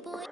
boy.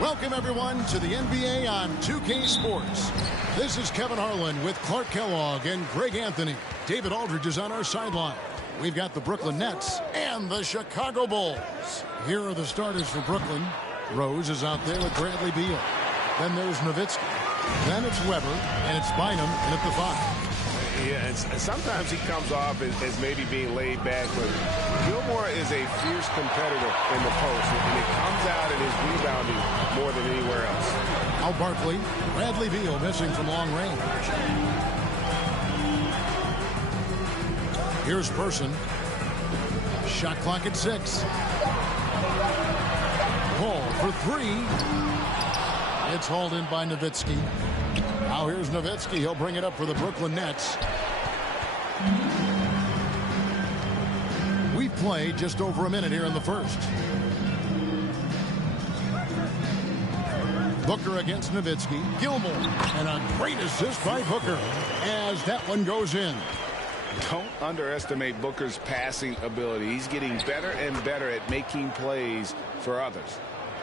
Welcome, everyone, to the NBA on 2K Sports. This is Kevin Harlan with Clark Kellogg and Greg Anthony. David Aldridge is on our sideline. We've got the Brooklyn Nets and the Chicago Bulls. Here are the starters for Brooklyn. Rose is out there with Bradley Beal. Then there's Nowitzki. Then it's Weber, and it's Bynum in at the 5. Yeah, and sometimes he comes off as maybe being laid back, but Gilmore is a fierce competitor in the post, and it comes out in his rebounding more than anywhere else. Al Barkley, Bradley Beal missing from long range. Here's Person. Shot clock at 6. Paul for 3. It's hauled in by Nowitzki. Now here's Nowitzki. He'll bring it up for the Brooklyn Nets. We've played just over a minute here in the first. Booker against Nowitzki. Gilmore. And a great assist by Booker as that one goes in. Don't underestimate Booker's passing ability. He's getting better and better at making plays for others.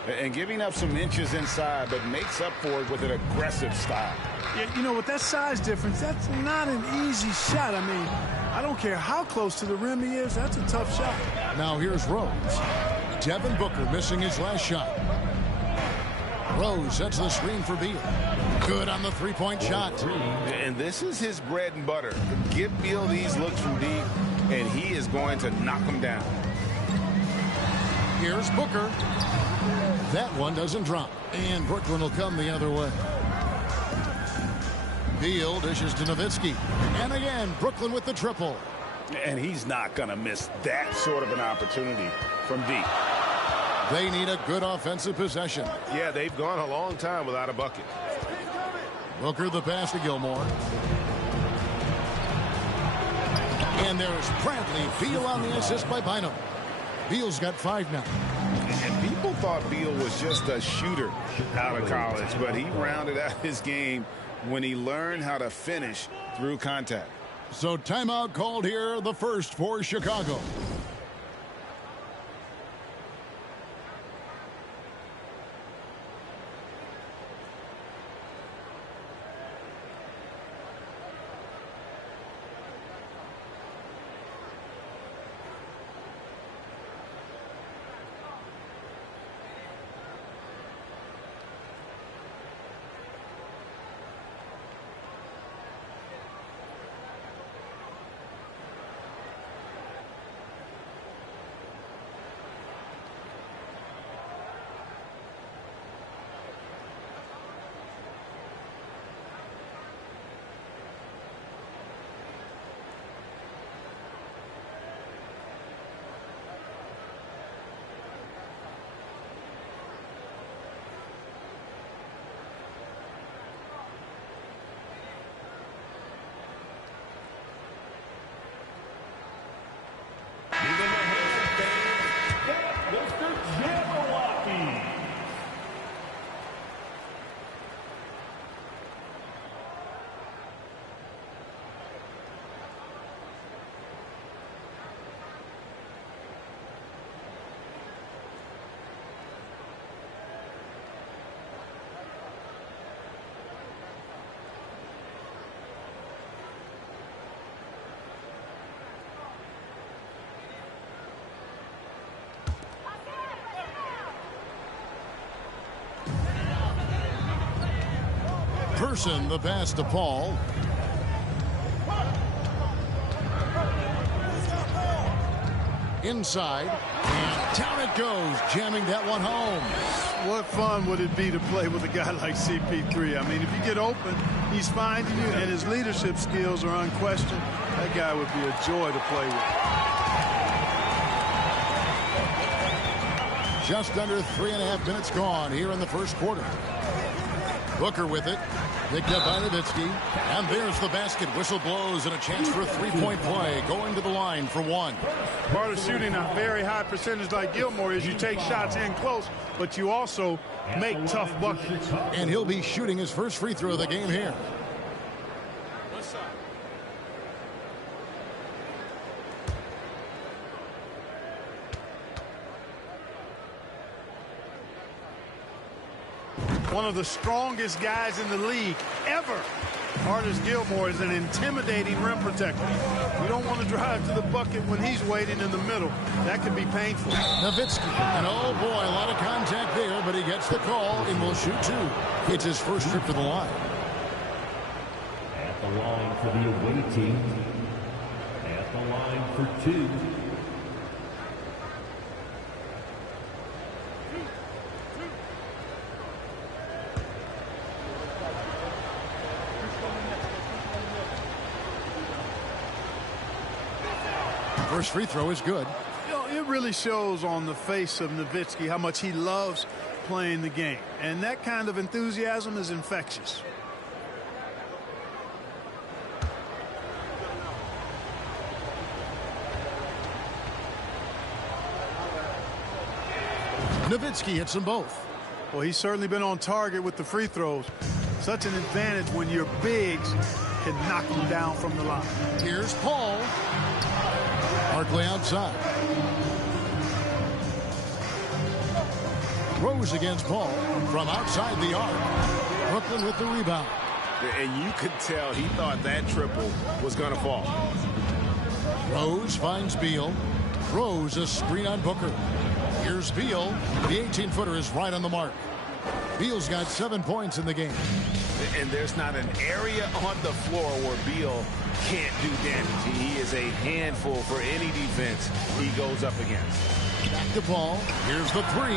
And giving up some inches inside, but makes up for it with an aggressive style. Yeah, you know, with that size difference, that's not an easy shot. I mean, I don't care how close to the rim he is. That's a tough shot. Now here's Rose. Devin Booker missing his last shot. Rose sets the screen for Beal. Good on the three-point shot. And this is his bread and butter. Give Beal these looks from deep, and he is going to knock them down. Here's Booker. That one doesn't drop. And Brooklyn will come the other way. Beal dishes to Nowitzki. And again, Brooklyn with the triple. And he's not going to miss that sort of an opportunity from deep. They need a good offensive possession. Yeah, they've gone a long time without a bucket. Booker the pass to Gilmore. And there's Bradley. Beal on the assist by Bynum. Beal's got 5 now. And people thought Beal was just a shooter out of college, but he rounded out his game when he learned how to finish through contact. So timeout called here, the first for Chicago. Person the pass to Paul. Inside. And down it goes, jamming that one home. What fun would it be to play with a guy like CP3? I mean, if you get open, he's finding you, and his leadership skills are unquestioned. That guy would be a joy to play with. Just under 3.5 minutes gone here in the first quarter. Booker with it. Picked up by Nowitzki. And there's the basket. Whistle blows and a chance for a three-point play. Going to the line for one. Part of shooting a very high percentage like Gilmore is you take shots in close, but you also make tough buckets. And he'll be shooting his first free throw of the game here. One of the strongest guys in the league ever. Artis Gilmore is an intimidating rim protector. You don't want to drive to the bucket when he's waiting in the middle. That could be painful. Nowitzki, and oh boy, a lot of contact there, but he gets the call and will shoot 2. It's his first trip to the line. At the line for the away team. At the line for 2. First free throw is good. You know, it really shows on the face of Nowitzki how much he loves playing the game. And that kind of enthusiasm is infectious. Nowitzki hits them both. Well, he's certainly been on target with the free throws. Such an advantage when your bigs can knock him down from the line. Here's Paul. Barkley outside. Rose against Paul from outside the arc. Brooklyn with the rebound. And you could tell he thought that triple was going to fall. Rose finds Beal. Throws a screen on Booker. Here's Beal. The 18-footer is right on the mark. Beal's got 7 points in the game. And there's not an area on the floor where Beal can't do damage. He is a handful for any defense he goes up against. Back to Paul. Here's the three.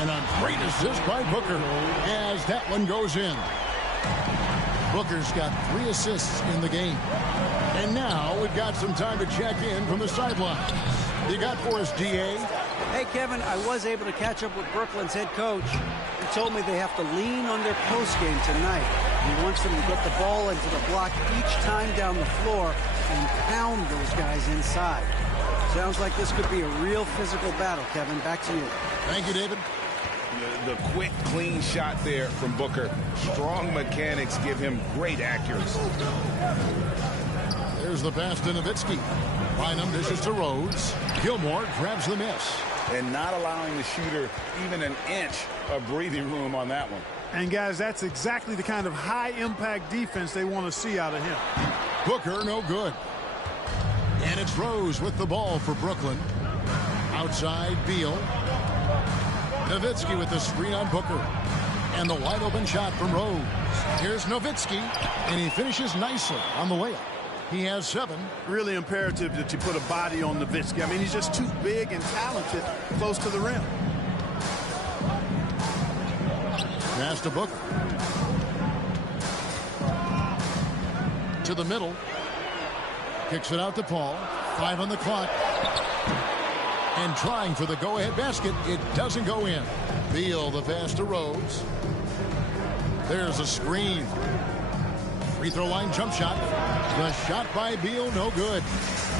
And a great assist by Booker as that one goes in. Booker's got 3 assists in the game. And now we've got some time to check in from the sidelines. You got for us, D.A.? Hey, Kevin, I was able to catch up with Brooklyn's head coach. He told me they have to lean on their postgame tonight. He wants them to get the ball into the block each time down the floor and pound those guys inside. Sounds like this could be a real physical battle, Kevin. Back to you. Thank you, David. The quick, clean shot there from Booker. Strong mechanics give him great accuracy. There's the pass to Nowitzki. Bynum dishes to Rose. Gilmore grabs the miss. And not allowing the shooter even an inch of breathing room on that one. And, guys, that's exactly the kind of high-impact defense they want to see out of him. Booker, no good. And it's Rose with the ball for Brooklyn. Outside, Beal. Nowitzki with the screen on Booker. And the wide-open shot from Rose. Here's Nowitzki, and he finishes nicely on the layup. He has 7. Really imperative that you put a body on Nowitzki. I mean, he's just too big and talented close to the rim. Pass to Booker. To the middle. Kicks it out to Paul. 5 on the clock. And trying for the go-ahead basket. It doesn't go in. Beal the pass to Rose. There's a screen. Free throw line jump shot. The shot by Beal, no good.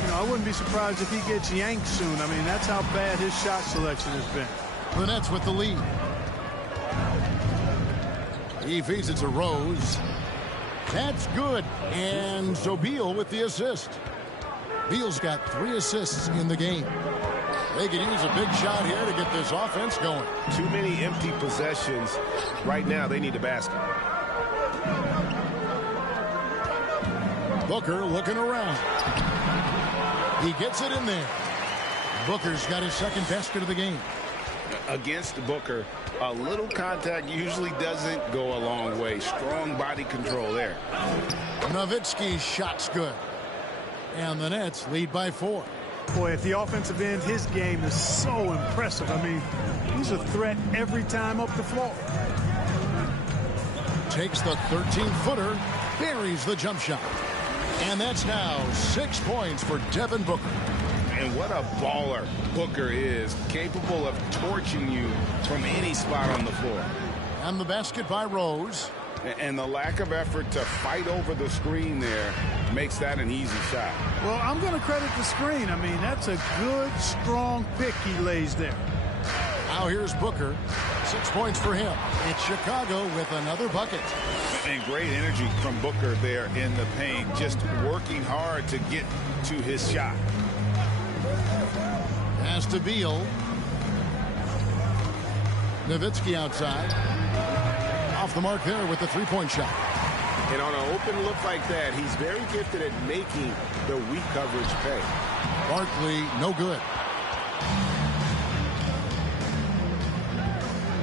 You know, I wouldn't be surprised if he gets yanked soon. I mean, that's how bad his shot selection has been. The Nets with the lead. He feeds it to Rose. That's good. And so Beal with the assist. Beal's got 3 assists in the game. They could use a big shot here to get this offense going. Too many empty possessions. Right now, they need a basket. Booker looking around. He gets it in there. Booker's got his second basket of the game. Against Booker, a little contact usually doesn't go a long way. Strong body control there. Nowitzki's shot's good. And the Nets lead by 4. Boy, at the offensive end, his game is so impressive. I mean, he's a threat every time up the floor. Takes the 13-footer, buries the jump shot. And that's now 6 points for Devin Booker. And what a baller Booker is, capable of torching you from any spot on the floor. And the basket by Rose. And the lack of effort to fight over the screen there makes that an easy shot. Well, I'm going to credit the screen. I mean, that's a good, strong pick he lays there. Now here's Booker. 6 points for him. It's Chicago with another bucket. And great energy from Booker there in the paint, just working hard to get to his shot. Pass to Beal. Nowitzki outside. Off the mark there with the three-point shot. And on an open look like that, he's very gifted at making the weak coverage pay. Barkley, no good.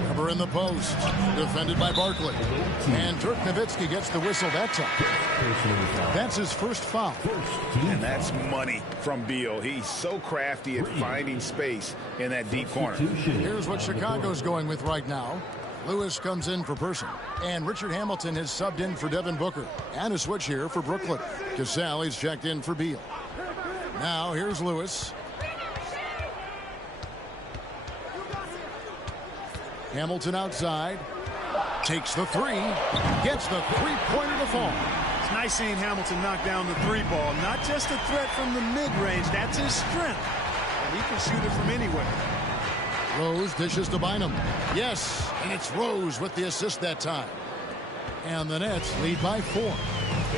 Weber in the post. Defended by Barkley. And Dirk Nowitzki gets the whistle that time. That's his first foul. And that's money from Beal. He's so crafty at finding space in that deep corner. Here's what Chicago's going with right now. Lewis comes in for Person. And Richard Hamilton has subbed in for Devin Booker. And a switch here for Brooklyn. Casale's checked in for Beal. Now here's Lewis. Hamilton outside. Takes the three. Gets the three-pointer to fall. It's nice seeing Hamilton knock down the three ball. Not just a threat from the mid-range. That's his strength. And he can shoot it from anywhere. Rose dishes to Bynum. Yes, and it's Rose with the assist that time. And the Nets lead by 4.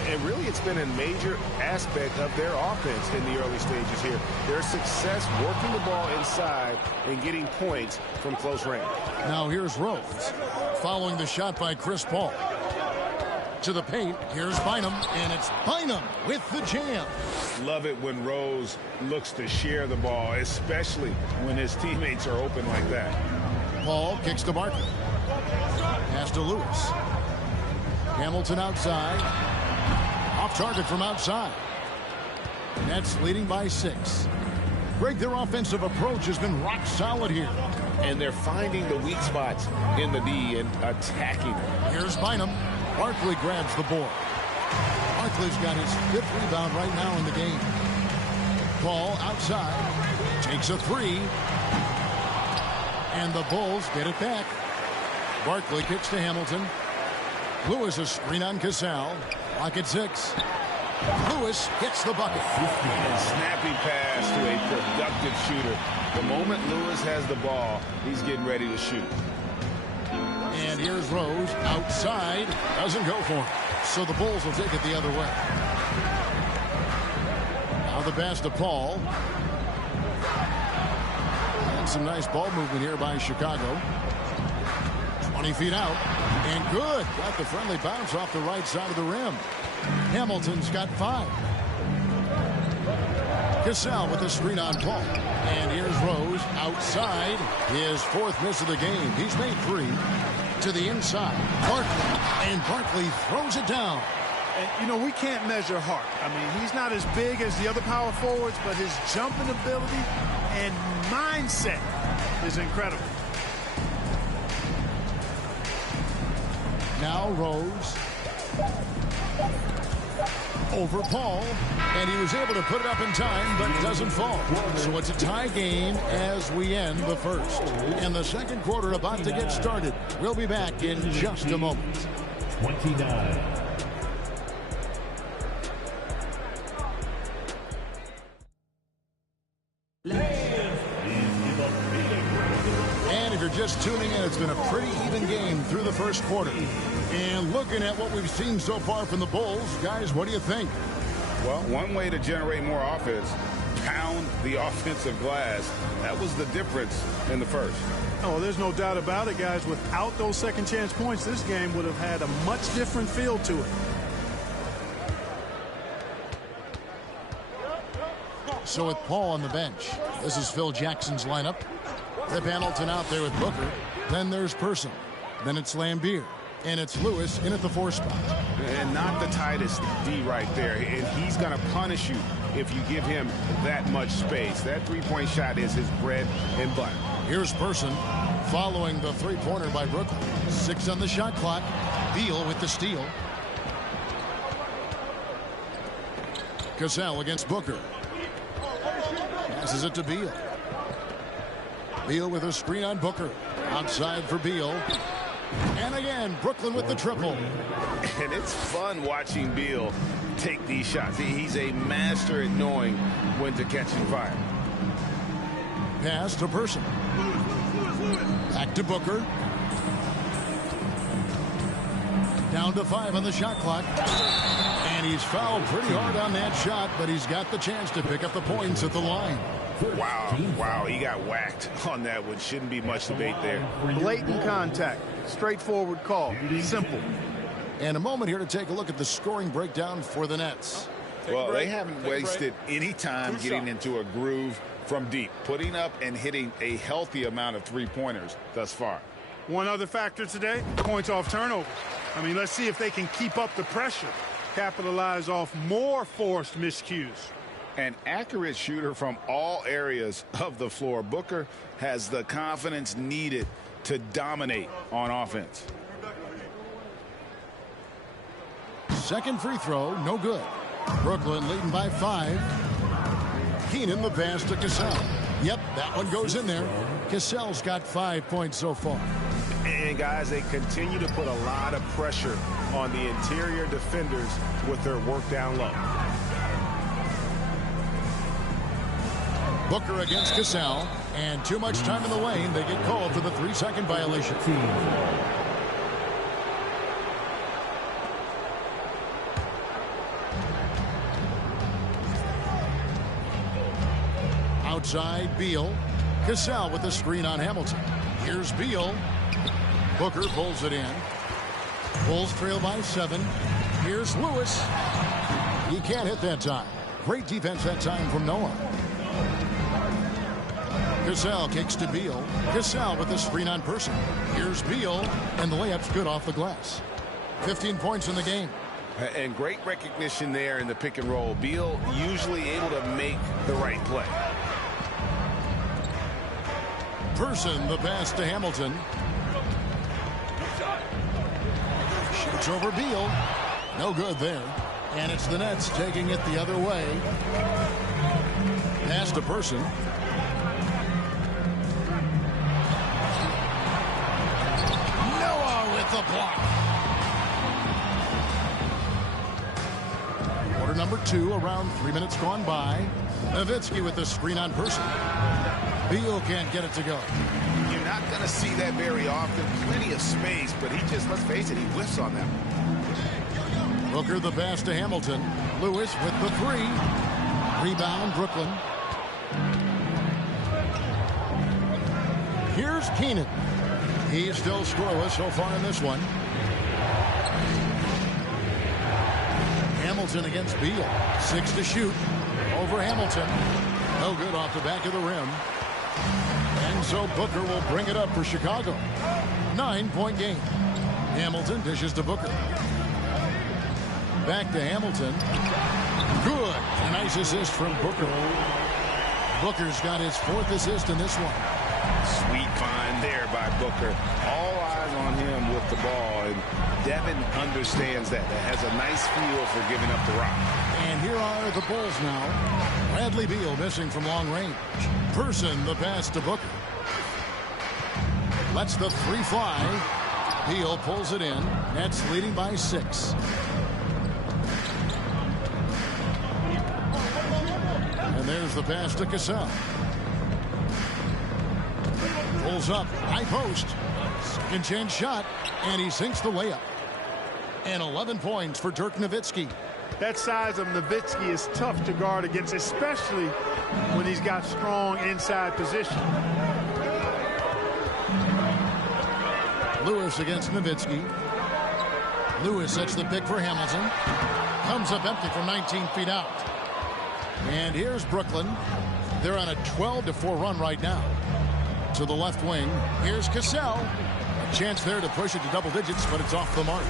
And really, it's been a major aspect of their offense in the early stages here. Their success working the ball inside and getting points from close range. Now here's Rose. Following the shot by Chris Paul. To the paint, here's Bynum, and it's Bynum with the jam. Love it when Rose looks to share the ball, especially when his teammates are open like that. Paul kicks to Barkley. Pass to Lewis. Hamilton outside. Off target from outside. Nets leading by 6. Greg, their offensive approach has been rock solid here. And they're finding the weak spots in the D and attacking them. Here's Bynum. Barkley grabs the board. Barkley's got his 5th rebound right now in the game. Paul outside. Takes a 3. And the Bulls get it back. Barkley kicks to Hamilton. Lewis a screen on Cassell. Lock at 6. Lewis gets the bucket. A snappy pass to a productive shooter. The moment Lewis has the ball, he's getting ready to shoot. And here's Rose outside. Doesn't go for him. So the Bulls will take it the other way. Now the pass to Paul. And some nice ball movement here by Chicago. 20 feet out. And good. Got the friendly bounce off the right side of the rim. Hamilton's got 5. Cassell with the screen on Paul. And here's Rose outside. His 4th miss of the game. He's made 3. To the inside. Barkley. And Barkley throws it down. And, you know, we can't measure Hart. I mean, he's not as big as the other power forwards, but his jumping ability and mindset is incredible. Now Rose. Over Paul. And he was able to put it up in time, but it doesn't fall. So it's a tie game as we end the first. And the second quarter about to get started. We'll be back in just a moment. 29. And if you're just tuning in, it's been a pretty even game through the first quarter. And looking at what we've seen so far from the Bulls, guys, what do you think? Well, one way to generate more offense, pound the offensive glass. That was the difference in the first. Oh, there's no doubt about it, guys. Without those second chance points, this game would have had a much different feel to it. So with Paul on the bench, this is Phil Jackson's lineup. Rip Hamilton out there with Booker. Then there's Person. Then it's Lambeer. And it's Lewis in at the 4 spot. And not the tightest D right there. And he's going to punish you if you give him that much space. That three-point shot is his bread and butter. Here's Person following the three-pointer by Brooklyn. 6 on the shot clock. Beal with the steal. Cassell against Booker. Passes it to Beal. Beal with a screen on Booker. Outside for Beal. And again, Brooklyn with the triple. And it's fun watching Beal take these shots. He's a master at knowing when to catch and fire. Pass to Person. Back to Booker. Down to 5 on the shot clock. And he's fouled pretty hard on that shot, but he's got the chance to pick up the points at the line. Wow, he got whacked on that one. Shouldn't be much debate there. Blatant contact. Straightforward call. Simple. And a moment here to take a look at the scoring breakdown for the Nets. Well, they haven't wasted any time getting into a groove from deep, putting up and hitting a healthy amount of three-pointers thus far. One other factor today, points off turnover. I mean, let's see if they can keep up the pressure, capitalize off more forced miscues. An accurate shooter from all areas of the floor. Booker has the confidence needed to dominate on offense. Second free throw, no good. Brooklyn leading by 5. Keenan the pass to Cassell. Yep, that one goes in there. Cassell's got 5 points so far. And guys, they continue to put a lot of pressure on the interior defenders with their work down low. Booker against Cassell, and too much time in the lane. They get called for the 3-second violation. outside, Beal. Cassell with the screen on Hamilton. Here's Beal. Booker pulls it in. Bulls trail by 7. Here's Lewis. He can't hit that time. Great defense that time from Noah. Cassell kicks to Beal. Cassell with the screen on Person. Here's Beal, and the layup's good off the glass. 15 points in the game. And great recognition there in the pick and roll. Beal usually able to make the right play. Person, the pass to Hamilton. Shoots over Beal. No good there. And it's the Nets taking it the other way. Pass to Person. Noah with the block. Quarter number 2, around 3 minutes gone by. Nowitzki with the screen on Person. Beal can't get it to go. You're not going to see that very often. Plenty of space, but he just, let's face it, he whiffs on that one. Booker the pass to Hamilton. Lewis with the 3. Rebound, Brooklyn. Here's Keenan. He's still scoreless so far in this one. Hamilton against Beal. 6 to shoot. Over Hamilton. No good off the back of the rim. And so Booker will bring it up for Chicago. 9-point game. Hamilton dishes to Booker. Back to Hamilton. Good. A nice assist from Booker. Booker's got his 4th assist in this one. Sweet find there by Booker. All eyes on him with the ball, and Devin understands that. That has a nice feel for giving up the rock. And here are the Bulls now. Bradley Beal missing from long range. Person the pass to Booker. Lets the 3 fly. Beal pulls it in. Nets leading by 6. And there's the pass to Cassell. Pulls up, high post. Second chance shot, and he sinks the layup. And 11 points for Dirk Nowitzki. That size of Nowitzki is tough to guard against, especially when he's got strong inside position. Lewis against Nowitzki. Lewis sets the pick for Hamilton. Comes up empty from 19 feet out. And here's Brooklyn. They're on a 12-4 run right now. To the left wing. Here's Cassell. A chance there to push it to double digits, but it's off the mark.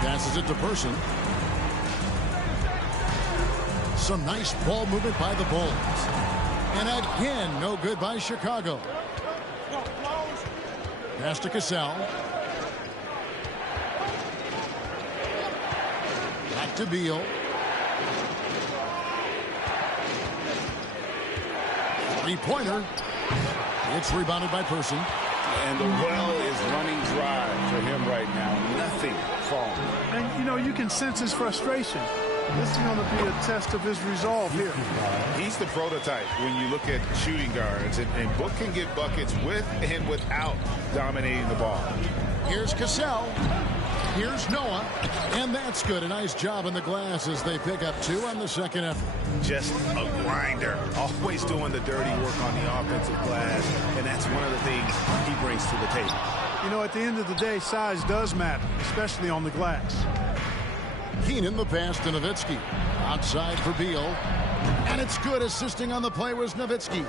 Passes it to Person. Some nice ball movement by the Bulls. And again, no good by Chicago. Pass to Cassell. Back to Beal. Three-pointer. It's rebounded by Person. And the well is running dry for him right now. Nothing falling. And, you know, you can sense his frustration. This is going to be a test of his resolve here. He's the prototype when you look at shooting guards. And Book can get buckets with and without dominating the ball. Here's Cassell. Here's Noah. And that's good. A nice job in the glass as they pick up 2 on the second effort. Just a grinder. Always doing the dirty work on the offensive glass. And that's one of the things he brings to the table. You know, at the end of the day, size does matter, especially on the glass. Keenan the pass to Nowitzki. Outside for Beal. And it's good. Assisting on the play was Nowitzki.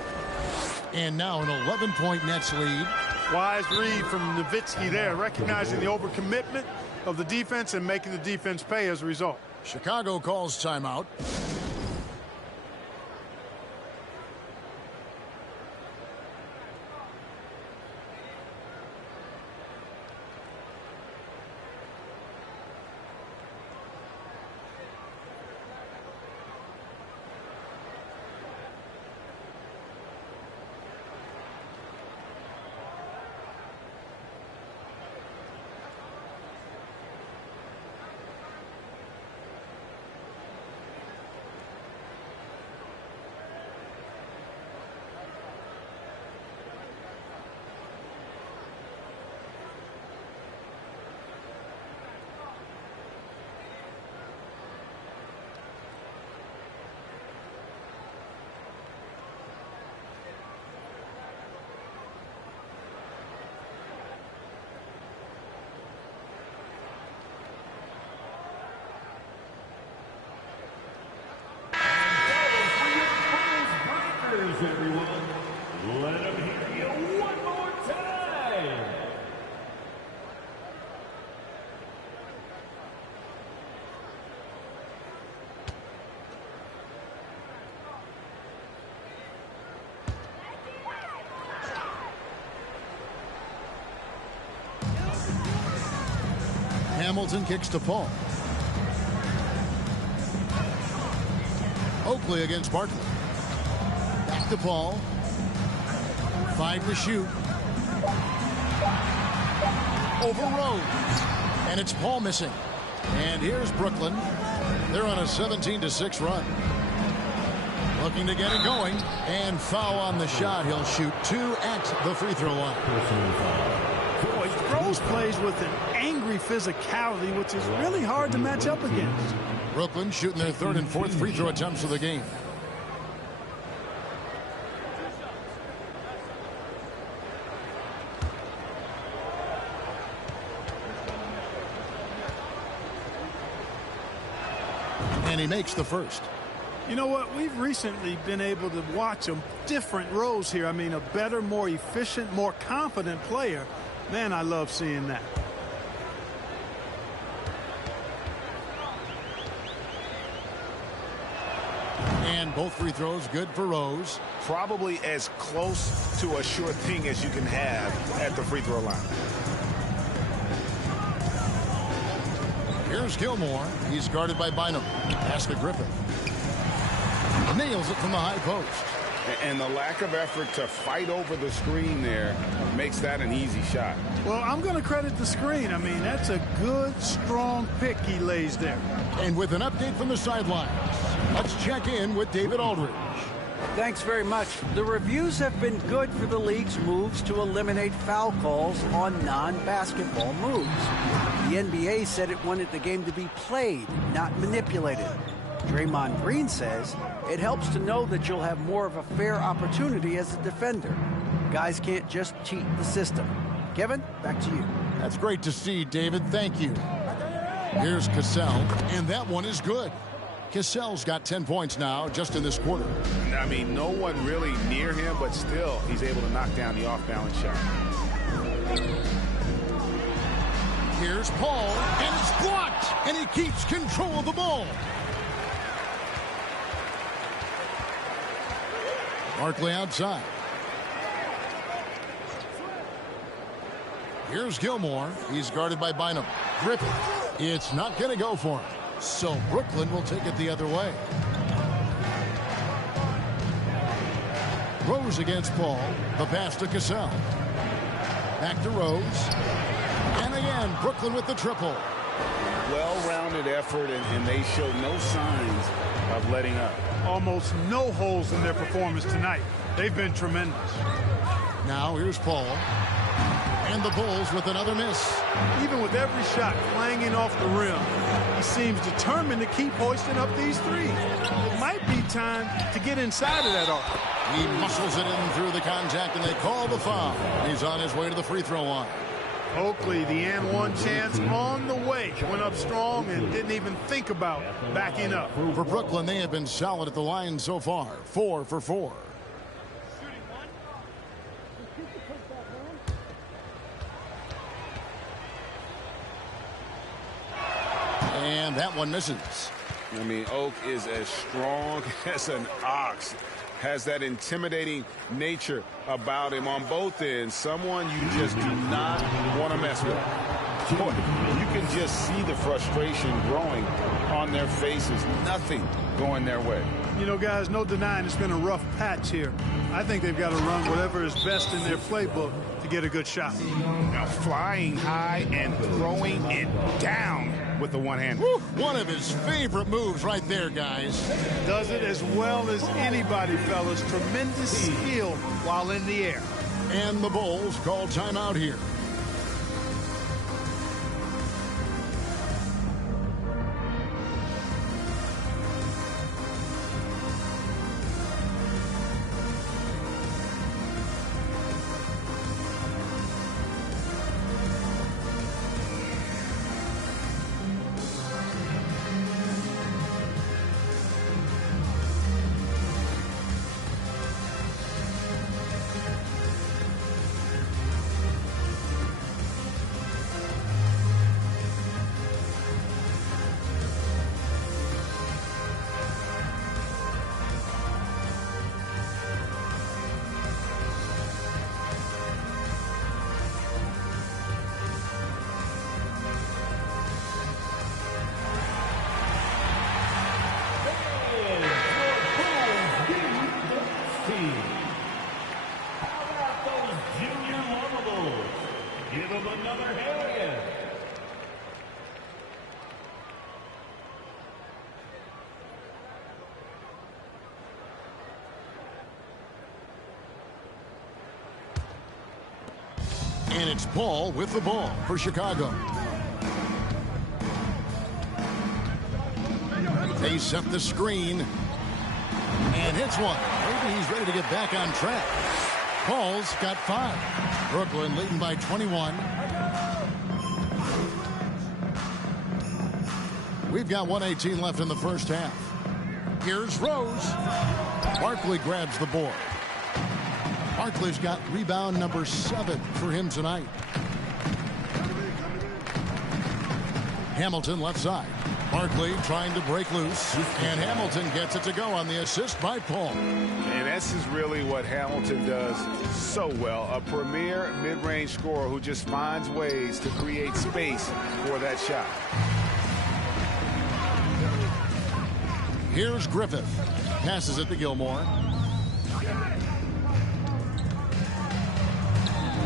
And now an 11-point Nets lead. Wise read from Nowitzki there, recognizing the overcommitment of the defense and making the defense pay as a result. Chicago calls timeout. Hamilton kicks to Paul. Oakley against Barkley. Back to Paul. 5 to shoot. Over Rose. And it's Paul missing. And here's Brooklyn. They're on a 17-6 run. Looking to get it going. And foul on the shot. He'll shoot 2 at the free throw line. Boy, Rose plays with an angry physicality, which is really hard to match up against. Brooklyn shooting their 3rd and 4th free throw attempts of the game. And he makes the first. You know what? We've recently been able to watch a different Rose here. I mean, a better, more efficient, more confident player. Man, I love seeing that. And both free throws good for Rose. Probably as close to a sure thing as you can have at the free throw line. Here's Gilmore. He's guarded by Bynum. Pass to Griffin. Nails it from the high post. And the lack of effort to fight over the screen there makes that an easy shot. Well, I'm going to credit the screen. I mean, that's a good, strong pick he lays there. And with an update from the sidelines, let's check in with David Aldridge. Thanks very much. The reviews have been good for the league's moves to eliminate foul calls on non-basketball moves. The NBA said it wanted the game to be played, not manipulated. Draymond Green says it helps to know that you'll have more of a fair opportunity as a defender. Guys can't just cheat the system. Kevin, back to you. That's great to see, David. Thank you. Here's Cassell, and that one is good. Cassell's got 10 points now just in this quarter. I mean, no one really near him, but still he's able to knock down the off-balance shot. Here's Paul, and it's blocked, and he keeps control of the ball. Barkley outside. Here's Gilmore. He's guarded by Bynum. Griffin. It's not going to go for him. So Brooklyn will take it the other way. Rose against Paul. The pass to Cassell. Back to Rose. And again, Brooklyn with the triple. Well-rounded effort, and they show no signs of letting up. Almost no holes in their performance tonight. They've been tremendous. Now here's Paul. And the Bulls with another miss. Even with every shot clanging off the rim, he seems determined to keep hoisting up these threes. It might be time to get inside of that arc. He muscles it in through the contact, and they call the foul. He's on his way to the free throw line. Oakley, the and one chance on the way. Went up strong and didn't even think about backing up. For Brooklyn, they have been solid at the line so far. 4 for 4. And that one misses. I mean, Oak is as strong as an ox. Has that intimidating nature about him on both ends. Someone you just do not want to mess with. Boy, you can just see the frustration growing on their faces. Nothing going their way. You know, guys, no denying it's been a rough patch here. I think they've got to run whatever is best in their playbook to get a good shot. Now flying high and throwing it down with the one hand. One of his favorite moves right there, guys. Does it as well as anybody, fellas. Tremendous skill while in the air. And the Bulls call timeout here. from another hand. And it's Paul with the ball for Chicago. They set the screen and hits one. Maybe he's ready to get back on track. Paul's got 5. Brooklyn leading by 21. We've got 1:18 left in the first half. Here's Rose. Barkley grabs the board. Barkley's got rebound number 7 for him tonight. Hamilton left side. Barkley trying to break loose, and Hamilton gets it to go on the assist by Paul. And this is really what Hamilton does so well. A premier mid-range scorer who just finds ways to create space for that shot. Here's Griffith. Passes it to Gilmore.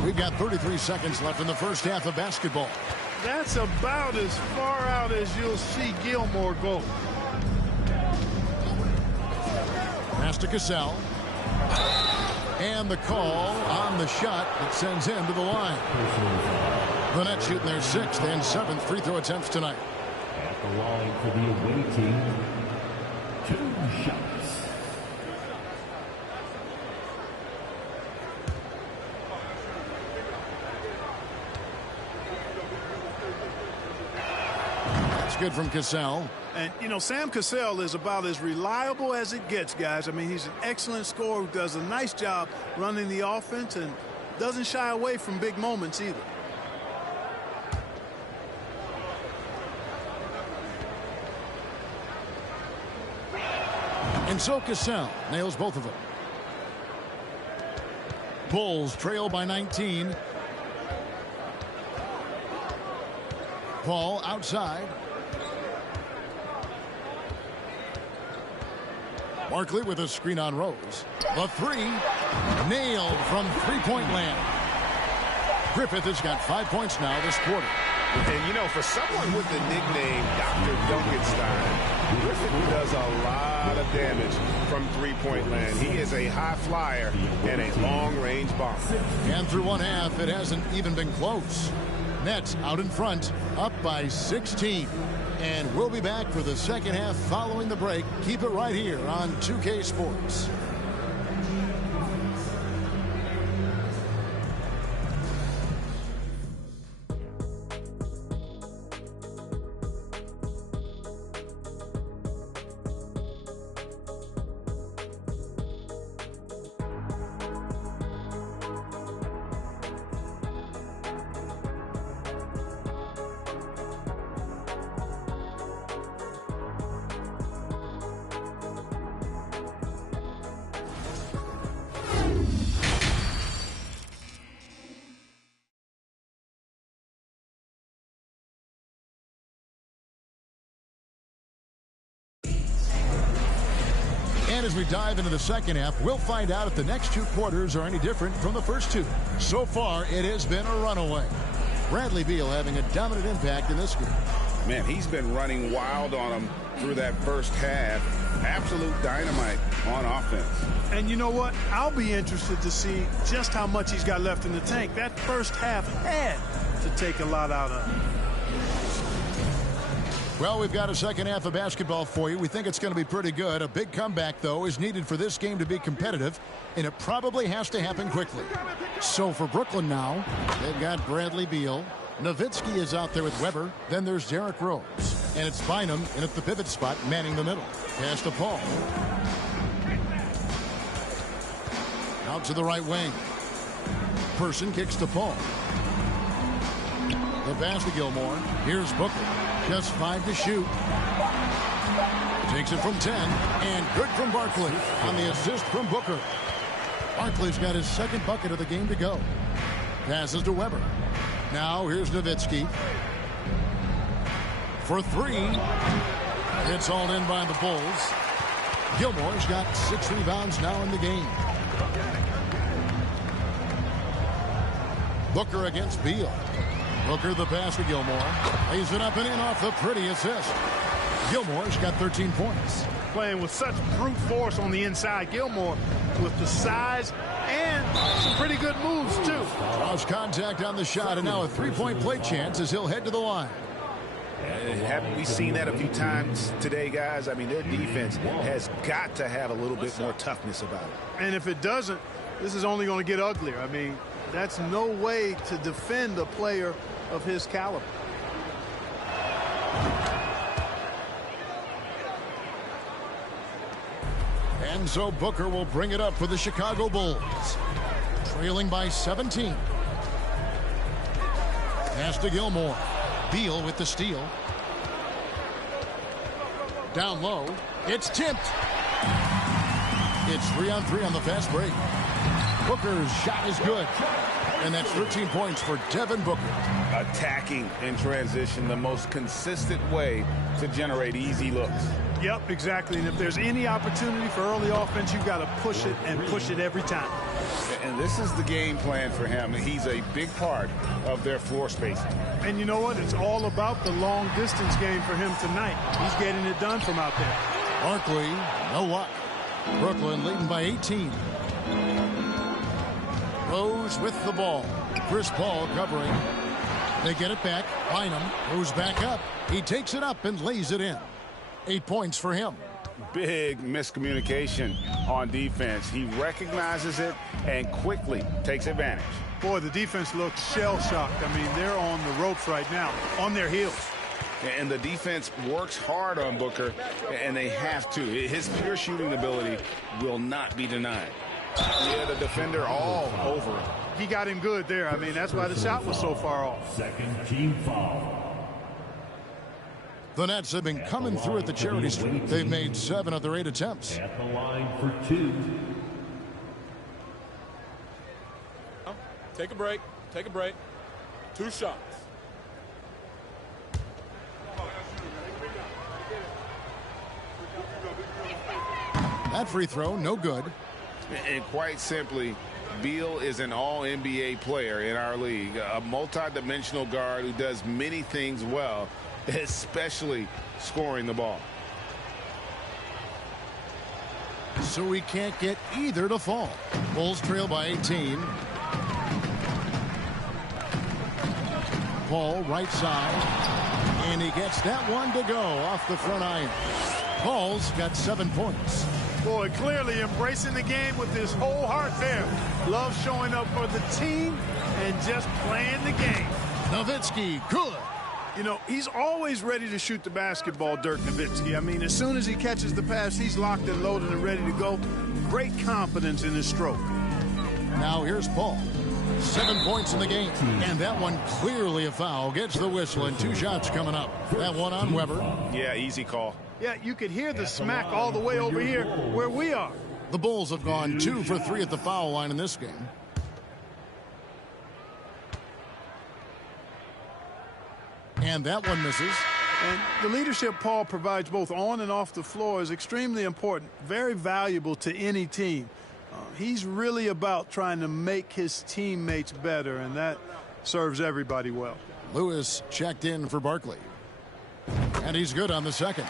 We've got 33 seconds left in the first half of basketball. That's about as far out as you'll see Gilmore go. Pass to Cassell. And the call on the shot that sends him to the line. The Nets shooting their 6th and 7th free throw attempts tonight. At the line for the away team, 2 shots. Good from Cassell. And, you know, Sam Cassell is about as reliable as it gets, guys. I mean, he's an excellent scorer who does a nice job running the offense and doesn't shy away from big moments either. And so Cassell nails both of them. Bulls trail by 19. Paul outside. Barkley with a screen on Rose. The 3 nailed from three-point land. Griffith has got 5 points now this quarter. And, you know, for someone with the nickname Dr. Duncanstein, Griffith does a lot of damage from three-point land. He is a high flyer and a long-range bomber. And through one half, it hasn't even been close. Nets out in front, up by 16. And we'll be back for the second half following the break. Keep it right here on 2K Sports. And as we dive into the second half, we'll find out if the next 2 quarters are any different from the first 2. So far, it has been a runaway. Bradley Beal having a dominant impact in this game. Man, he's been running wild on him through that first half. Absolute dynamite on offense. And you know what? I'll be interested to see just how much he's got left in the tank. That first half had to take a lot out of him. Well, we've got a second half of basketball for you. We think it's going to be pretty good. A big comeback, though, is needed for this game to be competitive, and it probably has to happen quickly. So for Brooklyn now, they've got Bradley Beal. Nowitzki is out there with Weber. Then there's Derrick Rose. And it's Bynum in at the pivot spot, manning the middle. Pass to Paul. Out to the right wing. Person kicks to Paul. The pass to Gilmore. Here's Booker. Just 5 to shoot. Takes it from 10. And good from Barkley on the assist from Booker. Barkley's got his second bucket of the game to go. Passes to Weber. Now here's Nowitzki. For 3. It's all in by the Bulls. Gilmore's got 6 rebounds now in the game. Booker against Beal. Booker the pass to Gilmore. Lays it up and in off the pretty assist. Gilmore's got 13 points. Playing with such brute force on the inside. Gilmore with the size and some pretty good moves, too. Lost contact on the shot, and now a three-point play chance as he'll head to the line. Haven't we seen that a few times today, guys? I mean, their defense has got to have a little bit more toughness about it. And if it doesn't, this is only going to get uglier. I mean, that's no way to defend a player of his caliber. And so Booker will bring it up for the Chicago Bulls. Trailing by 17. Pass to Gilmore. Beal with the steal. Down low. It's tipped. It's 3-on-3 on the fast break. Booker's shot is good. And that's 13 points for Devin Booker. Attacking in transition, the most consistent way to generate easy looks. Yep, exactly. And if there's any opportunity for early offense, you've got to push it and push it every time. And this is the game plan for him. He's a big part of their floor spacing. And you know what? It's all about the long distance game for him tonight. He's getting it done from out there. Barkley, no luck. Brooklyn leading by 18. Rose with the ball. Chris Paul covering. They get it back. Bynum goes back up. He takes it up and lays it in. 8 points for him. Big miscommunication on defense. He recognizes it and quickly takes advantage. Boy, the defense looks shell-shocked. I mean, they're on the ropes right now, on their heels. And the defense works hard on Booker, and they have to. His pure shooting ability will not be denied. Yeah, the defender all over him. He got him good there. I mean, that's why the shot was so far off. Second team foul. The Nets have been coming through at the charity stripe. They've made 7 of their 8 attempts. At the line for 2. Take a break. Take a break. 2 shots. That free throw, no good. And quite simply, Beal is an all-NBA player in our league, a multi-dimensional guard who does many things well, especially scoring the ball. So he can't get either to fall. Bulls trail by 18. Paul right side. And he gets that one to go off the front iron. Paul's got 7 points. Boy, clearly embracing the game with his whole heart there. Loves showing up for the team and just playing the game. Nowitzki, good. You know, he's always ready to shoot the basketball, Dirk Nowitzki. I mean, as soon as he catches the pass, he's locked and loaded and ready to go. Great confidence in his stroke. Now here's Paul. 7 points in the game. And that one clearly a foul. Gets the whistle and 2 shots coming up. That one on Weber. Yeah, easy call. Yeah, you could hear the smack all the way over here where we are. The Bulls have gone 2 for 3 at the foul line in this game. And that one misses. And the leadership Paul provides both on and off the floor is extremely important, very valuable to any team. He's really about trying to make his teammates better, and that serves everybody well. Lewis checked in for Barkley. And he's good on the second.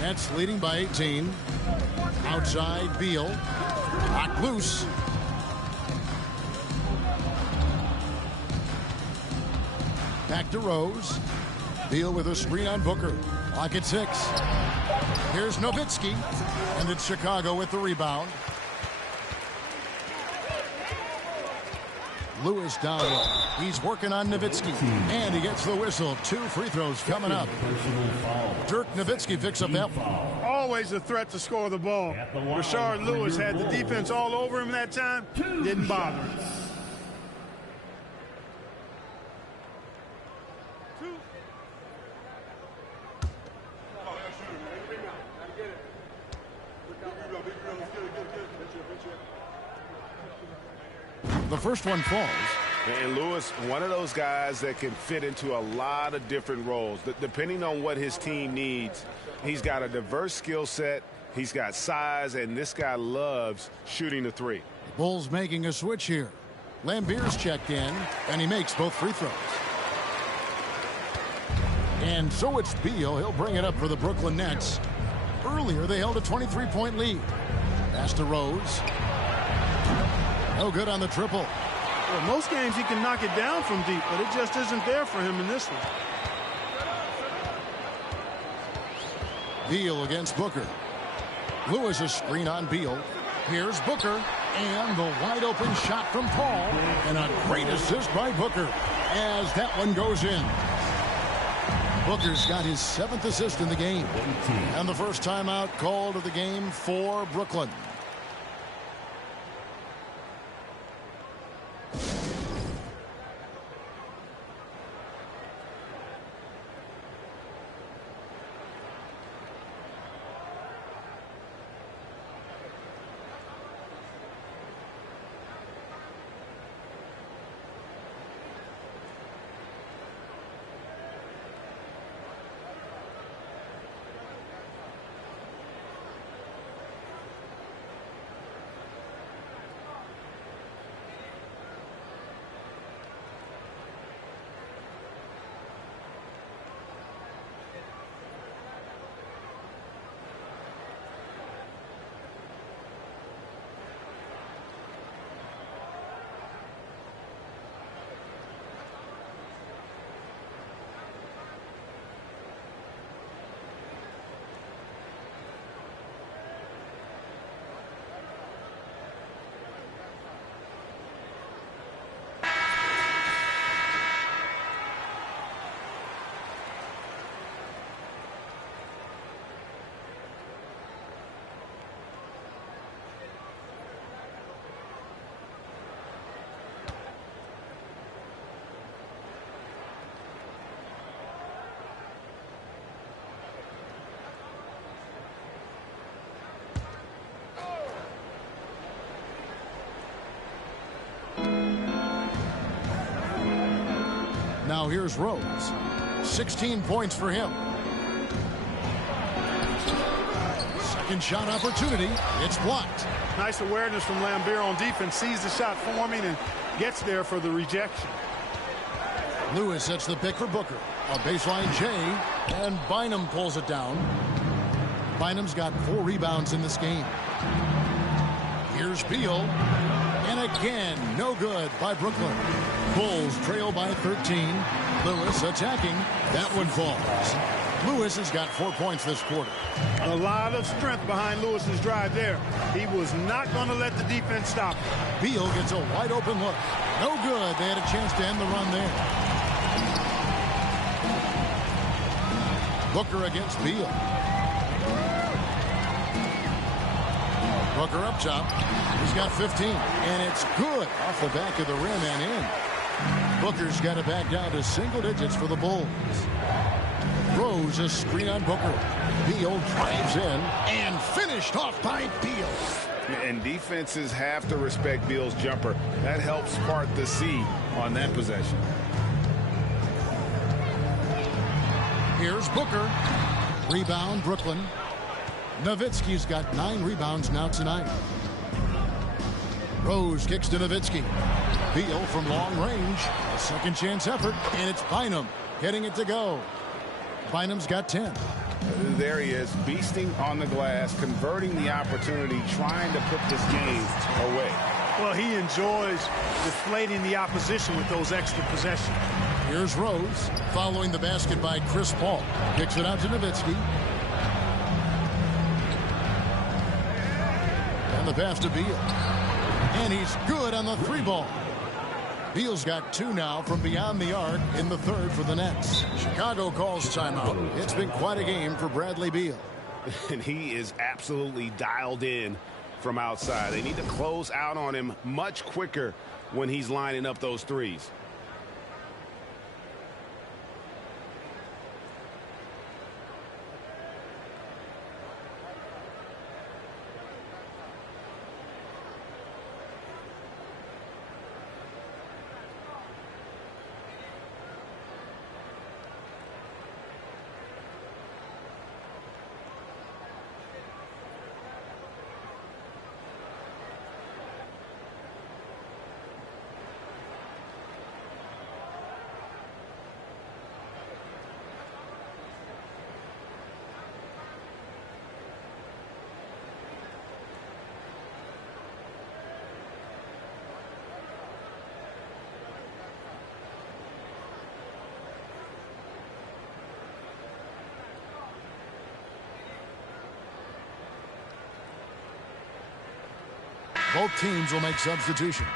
Nets leading by 18. Outside, Beal. Knocked loose. Back to Rose. Beal with a screen on Booker. Lock at 6. Here's Nowitzki. And it's Chicago with the rebound. Lewis down low. He's working on Nowitzki. And he gets the whistle. 2 free throws coming up. Dirk Nowitzki picks up that one. Always a threat to score the ball. Rashard Lewis had the defense all over him that time. Didn't bother him. The first one falls. And Lewis, one of those guys that can fit into a lot of different roles. Depending on what his team needs, he's got a diverse skill set. He's got size, and this guy loves shooting the 3. Bulls making a switch here. Lambier's checked in, and he makes both free throws. And so it's Beal. He'll bring it up for the Brooklyn Nets. Earlier, they held a 23-point lead. Pass to Rose. No good on the triple. Well, most games he can knock it down from deep, but it just isn't there for him in this one. Beal against Booker. Lewis a screen on Beal. Here's Booker. And the wide open shot from Paul. And a great assist by Booker as that one goes in. Booker's got his 7th assist in the game. And the first timeout called of the game for Brooklyn. Now here's Rose. 16 points for him. Second shot opportunity. It's blocked. Nice awareness from Lambier on defense. Sees the shot forming and gets there for the rejection. Lewis sets the pick for Booker. A baseline J. And Bynum pulls it down. Bynum's got 4 rebounds in this game. Here's Beal. And again, no good by Brooklyn. Bulls trail by 13. Lewis attacking. That one falls. Lewis has got 4 points this quarter. A lot of strength behind Lewis's drive there. He was not going to let the defense stop him. Beal gets a wide open look. No good. They had a chance to end the run there. Booker against Beal. Booker up top. He's got 15. And it's good off the back of the rim and in. Booker's got it back down to single digits for the Bulls. Rose a screen on Booker. Beal drives in and finished off by Beal. And defenses have to respect Beal's jumper. That helps part the C on that possession. Here's Booker. Rebound, Brooklyn. Nowitzki's got 9 rebounds now tonight. Rose kicks to Nowitzki. Beal from long range. A second chance effort, and it's Bynum getting it to go. Bynum's got 10. There he is, beasting on the glass, converting the opportunity, trying to put this game away. Well, he enjoys deflating the opposition with those extra possessions. Here's Rose, following the basket by Chris Paul. Kicks it out to Nowitzki. And the pass to Beal. And he's good on the 3 ball. Beal's got 2 now from beyond the arc in the 3rd for the Nets. Chicago calls timeout. It's been quite a game for Bradley Beal. And he is absolutely dialed in from outside. They need to close out on him much quicker when he's lining up those threes. Both teams will make substitutions.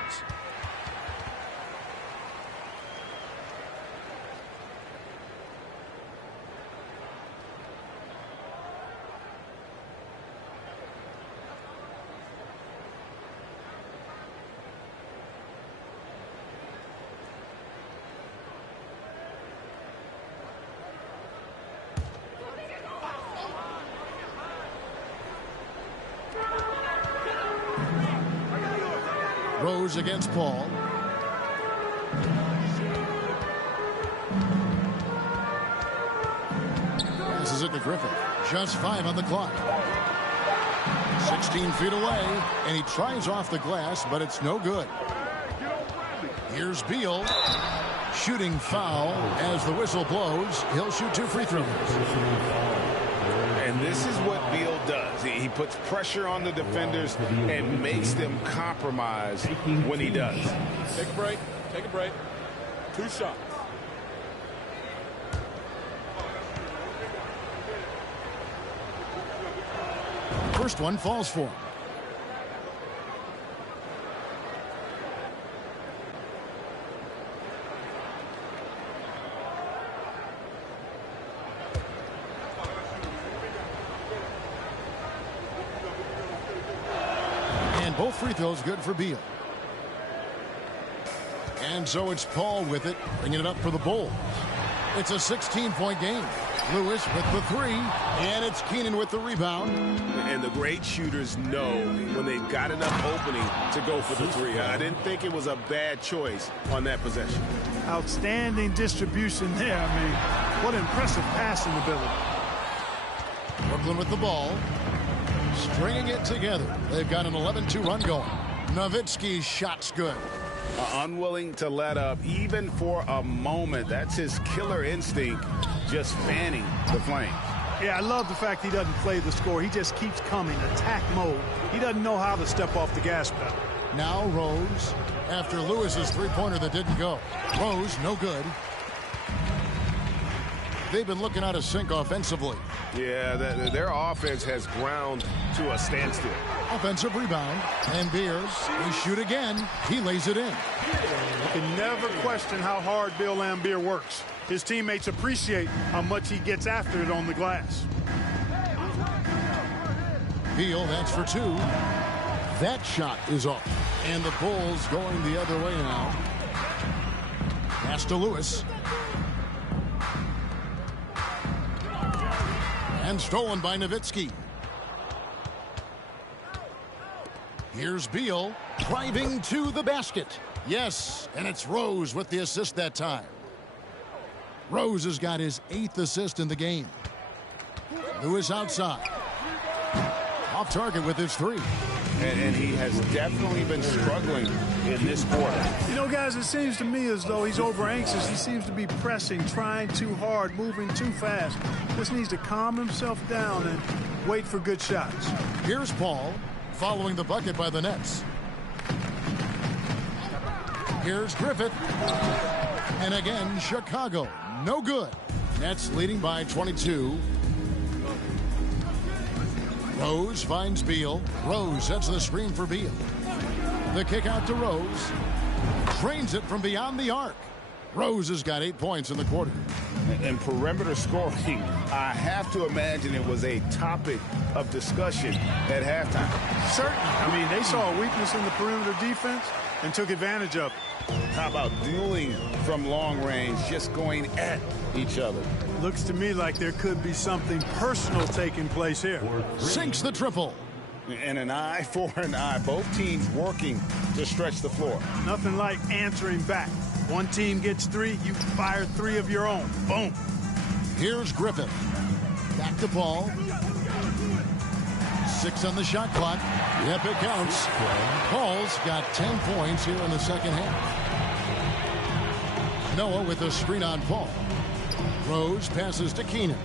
Rose against Paul. Passes it to Griffith. Just 5 on the clock. 16 feet away, and he tries off the glass, but it's no good. Here's Beal. Shooting foul as the whistle blows. He'll shoot 2 free throws. And this is what Beal does. He puts pressure on the defenders and makes them compromise when he does. Take a break. Take a break. 2 shots. First one falls for him. Both free throws good for Beal. And so it's Paul with it, bringing it up for the Bulls. It's a 16-point game. Lewis with the 3, and it's Keenan with the rebound. And the great shooters know when they've got enough opening to go for the 3. I didn't think it was a bad choice on that possession. Outstanding distribution there. I mean, what impressive passing ability. Brooklyn with the ball. Stringing it together. They've got an 11-2 run going. Nowitzki's shot's good. Unwilling to let up even for a moment. That's his killer instinct, just fanning the flames. Yeah, I love the fact he doesn't play the score. He just keeps coming, attack mode. He doesn't know how to step off the gas pedal. Now Rose, after Lewis's three-pointer that didn't go. Rose, no good. They've been looking out of sync offensively. Yeah, their offense has ground to a standstill. Offensive rebound. And Beers, they shoot again. He lays it in. You can never question how hard Bill Laimbeer works. His teammates appreciate how much he gets after it on the glass. Beal, that's for 2. That shot is off. And the Bulls going the other way now. Pass to Lewis. And stolen by Nowitzki. Here's Beal driving to the basket. Yes, and it's Rose with the assist that time. Rose has got his 8th assist in the game. Lewis outside. Off target with his 3. And he has definitely been struggling in this quarter. You know, guys, it seems to me as though he's over anxious. He seems to be pressing, trying too hard, moving too fast. Just needs to calm himself down and wait for good shots. Here's Paul following the bucket by the Nets. Here's Griffith. And again, Chicago. No good. Nets leading by 22. Rose finds Beal. Rose sets the screen for Beal. The kick out to Rose. Drains it from beyond the arc. Rose has got 8 points in the quarter. And perimeter scoring, I have to imagine it was a topic of discussion at halftime. Certainly. I mean, they saw a weakness in the perimeter defense and took advantage of it. How about dueling from long range, just going at each other? Looks to me like there could be something personal taking place here. Sinks the triple. And an eye for an eye. Both teams working to stretch the floor. Nothing like answering back. One team gets 3, you fire 3 of your own. Boom. Here's Griffith. Back to Paul. 6 on the shot clock. Yep, it counts. Paul's got 10 points here in the second half. Noah with a screen on Paul. Rose passes to Keenan.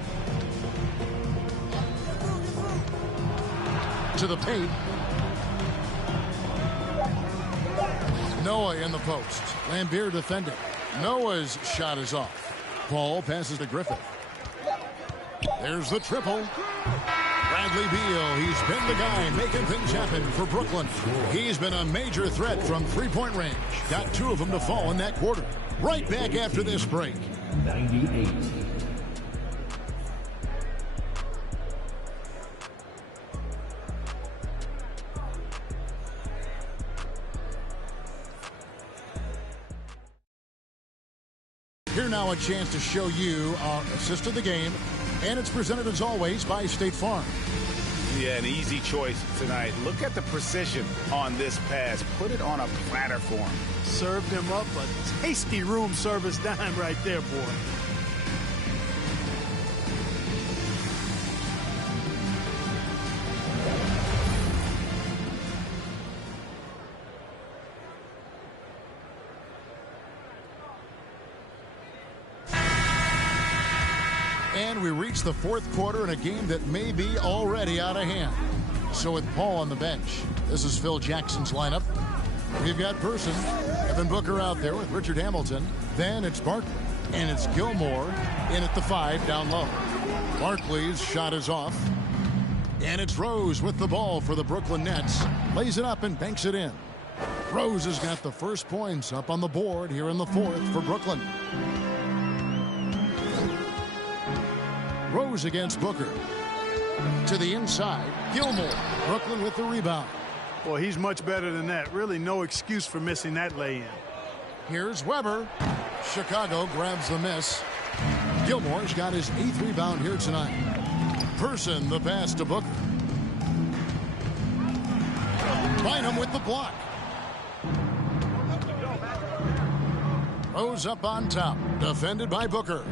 To the paint. Noah in the post. Laimbeer defending. Noah's shot is off. Paul passes to Griffith. There's the triple. Bradley Beal, he's been the guy making things happen for Brooklyn. He's been a major threat from three-point range. Got 2 of them to fall in that quarter. Right back after this break. 98. Here now a chance to show you our assist of the game. And it's presented as always by State Farm. Yeah, an easy choice tonight. Look at the precision on this pass. Put it on a platter for him. Served him up a tasty room service dime right there, boy. And we reach the 4th quarter in a game that may be already out of hand. So with Paul on the bench, this is Phil Jackson's lineup. We've got Person, Evan Booker out there with Richard Hamilton. Then it's Barkley, and it's Gilmore in at the 5 down low. Barkley's shot is off. And it's Rose with the ball for the Brooklyn Nets. Lays it up and banks it in. Rose has got the first points up on the board here in the 4th for Brooklyn. Rose against Booker. To the inside, Gilmore. Brooklyn with the rebound. Boy, he's much better than that. Really no excuse for missing that lay-in. Here's Weber. Chicago grabs the miss. Gilmore's got his 8th rebound here tonight. Person the pass to Booker. Bynum with the block. Rose up on top. Defended by Booker.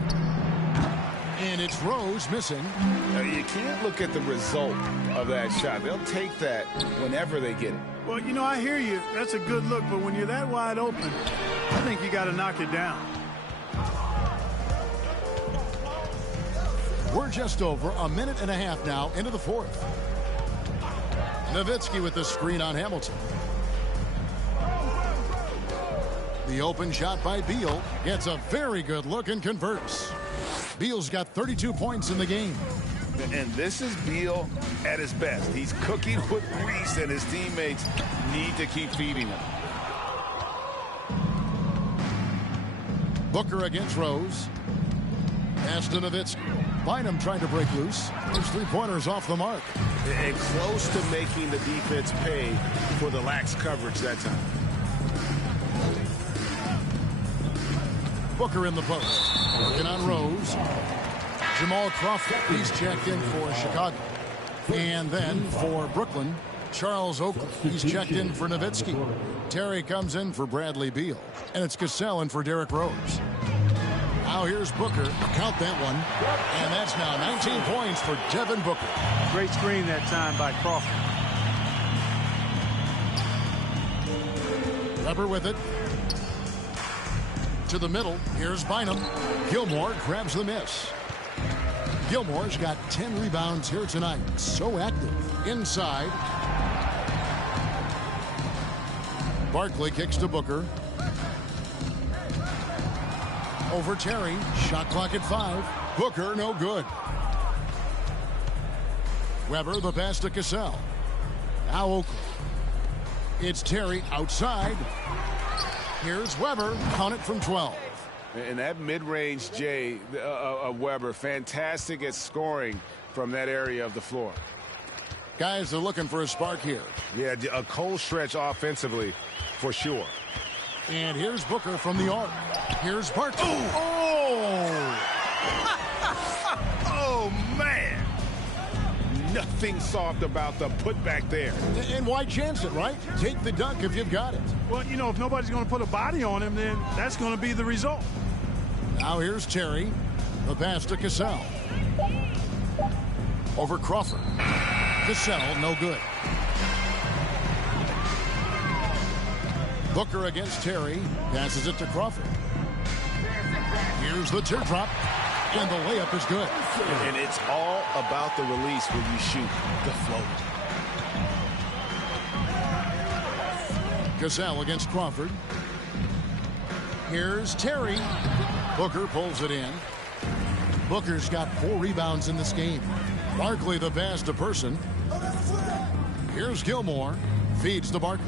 And it's Rose missing. Now, you can't look at the result of that shot. They'll take that whenever they get it. Well, you know, I hear you. That's a good look, but when you're that wide open, I think you got to knock it down. We're just over a minute and a half now into the 4th. Nowitzki with the screen on Hamilton. The open shot by Beal gets a very good look and converts. Beal's got 32 points in the game. And this is Beal at his best. He's cooking with grease, and his teammates need to keep feeding him. Booker against Rose. Pass to Nowitzki. Bynum trying to break loose. His 3-pointers off the mark. And close to making the defense pay for the lax coverage that time. Booker in the post. Working on Rose. Jamal Crawford, he's checked in for Chicago. And then for Brooklyn, Charles Oakley. He's checked in for Nowitzki. Terry comes in for Bradley Beal. And it's Cassell in for Derrick Rose. Now here's Booker. Count that one. And that's now 19 points for Devin Booker. Great screen that time by Crawford. Weber with it. To the middle. Here's Bynum. Gilmore grabs the miss. Gilmore's got 10 rebounds here tonight. So active. Inside. Barkley kicks to Booker. Over Terry. Shot clock at 5. Booker no good. Weber the pass to Cassell. Now Oakley. It's Terry outside. Here's Weber. Count it from 12. And that mid-range J of Weber, fantastic at scoring from that area of the floor. Guys are looking for a spark here. Yeah, a cold stretch offensively for sure. And here's Booker from the arc. Here's Barkley. Oh! Oh, man! Nothing soft about the putback there. And why chance it, right? Take the dunk if you've got it. Well, you know, if nobody's going to put a body on him, then that's going to be the result. Now here's Terry. The pass to Cassell. Over Crawford. Cassell, no good. Booker against Terry. Passes it to Crawford. Here's the teardrop. And the layup is good. And it's all about the release when you shoot the float. Cassell against Crawford. Here's Terry. Booker pulls it in. Booker's got 4 rebounds in this game. Barkley the pass to Person. Here's Gilmore. Feeds to Barkley.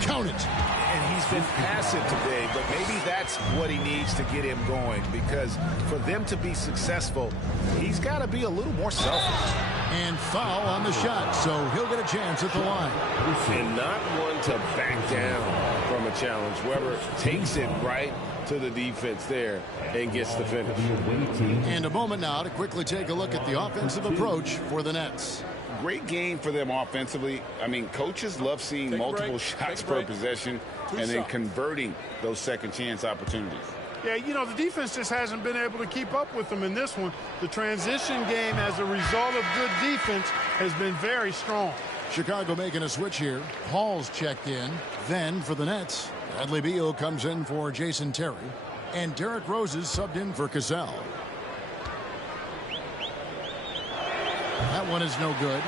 Count it. And he's been passive today, but maybe that's what he needs to get him going, because for them to be successful, he's got to be a little more selfish. And foul on the shot, so he'll get a chance at the line. And not one to back down from a challenge. Weber takes it right to the defense there and gets the finish. And a moment now to quickly take a look at the offensive approach for the Nets. Great game for them offensively. I mean, coaches love seeing multiple shots per possession and then converting those second chance opportunities. Yeah, you know, the defense just hasn't been able to keep up with them in this one. The transition game, as a result of good defense, has been very strong. Chicago making a switch here. Paul's checked in. Then for the Nets, Bradley Beal comes in for Jason Terry. And Derrick Rose is subbed in for Cassell. That one is no good.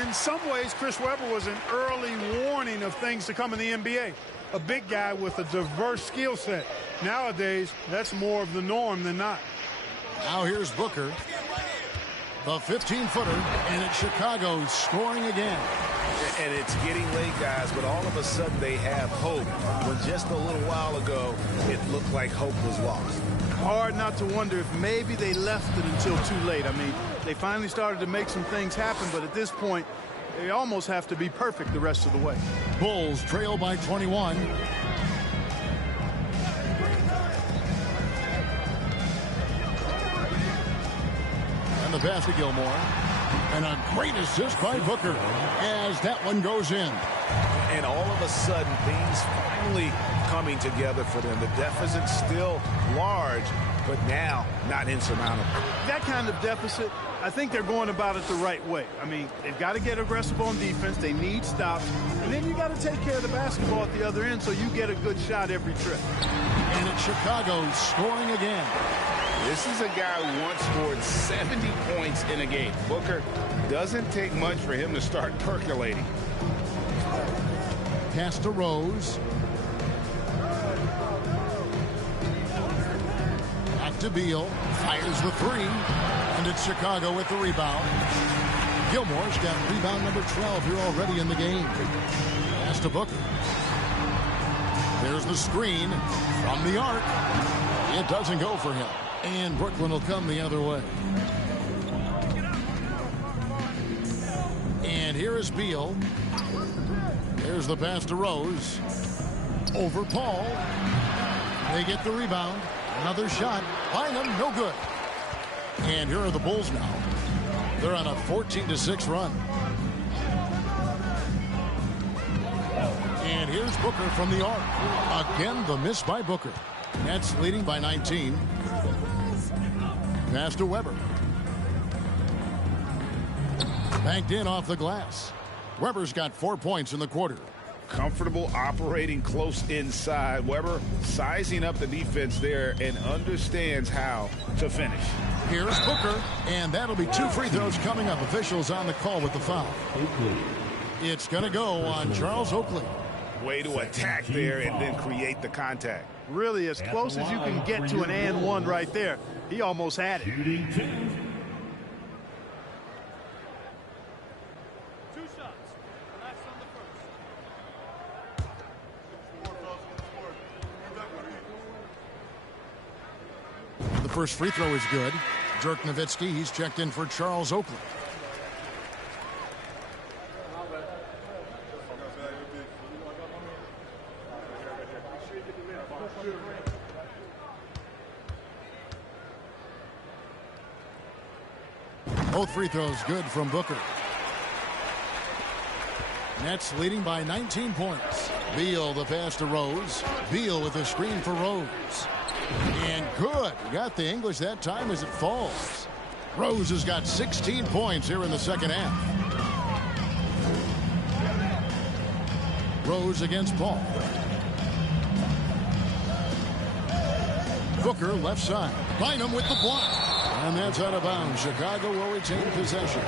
In some ways, Chris Webber was an early warning of things to come in the NBA. A big guy with a diverse skill set. Nowadays, that's more of the norm than not. Now here's Booker. The 15-footer, and it's Chicago scoring again. And it's getting late, guys, but all of a sudden they have hope. When just a little while ago, it looked like hope was lost. Hard not to wonder if maybe they left it until too late. I mean, they finally started to make some things happen, but at this point, they almost have to be perfect the rest of the way. Bulls trail by 21. And the pass to Gilmore. And a great assist by Booker as that one goes in. And all of a sudden, things finally coming together for them. The deficit still large, but now not insurmountable. That kind of deficit, I think they're going about it the right way. I mean, they've got to get aggressive on defense. They need stops. And then you got to take care of the basketball at the other end so you get a good shot every trip. And it's Chicago scoring again. This is a guy who once scored 70 points in a game. Booker, doesn't take much for him to start percolating. Pass to Rose. Back to Beal. Fires the three. And it's Chicago with the rebound. Gilmore's got rebound number 12 here already in the game. Pass to Booker. There's the screen from the arc. It doesn't go for him. And Brooklyn will come the other way. And here is Beal. There's the pass to Rose. Over Paul. They get the rebound. Another shot. Bynum, no good. And here are the Bulls now. They're on a 14-6 run. And here's Booker from the arc. Again, the miss by Booker. Nets leading by 19. Pass to Webber. Banked in off the glass. Webber's got 4 points in the quarter. Comfortable operating close inside. Webber sizing up the defense there and understands how to finish. Here's Booker, and that'll be 2 free throws coming up. Officials on the call with the foul. It's going to go on Charles Oakley. Way to attack there and then create the contact. Really as close as you can get to an and one right there. He almost had it. Shooting 2. 2 shots. Last on the first. The first free throw is good. Dirk Nowitzki, he's checked in for Charles Oakley. Both free throws good from Booker. Nets leading by 19 points. Beal the pass to Rose. Beal with a screen for Rose. And good. Got the English that time as it falls. Rose has got 16 points here in the second half. Rose against Paul. Booker left side. Bynum with the block. And that's out of bounds. Chicago will retain possession.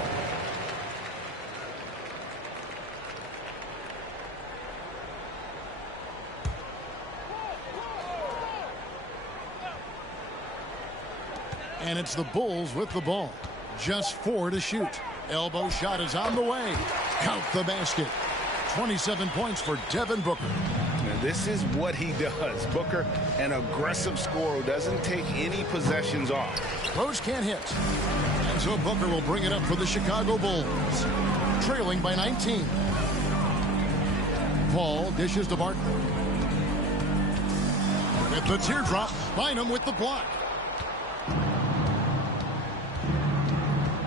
And it's the Bulls with the ball. Just 4 to shoot. Elbow shot is on the way. Count the basket. 27 points for Devin Booker. Now, this is what he does. Booker, an aggressive scorer who doesn't take any possessions off. Rose can't hit. And so Booker will bring it up for the Chicago Bulls. Trailing by 19. Paul dishes to Barton. With the teardrop, Bynum with the block.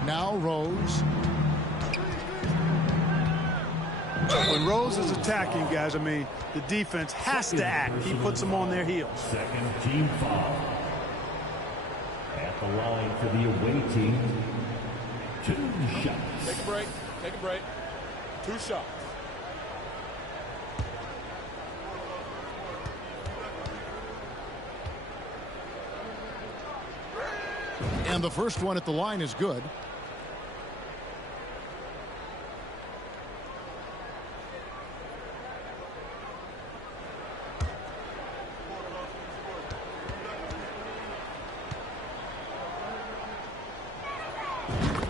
Now Rose. When Rose is attacking, guys, I mean, the defense has to act. He puts them on their heels. Second team foul. At the line for the away team. 2 shots. Take a break. Take a break. 2 shots. And the first one at the line is good.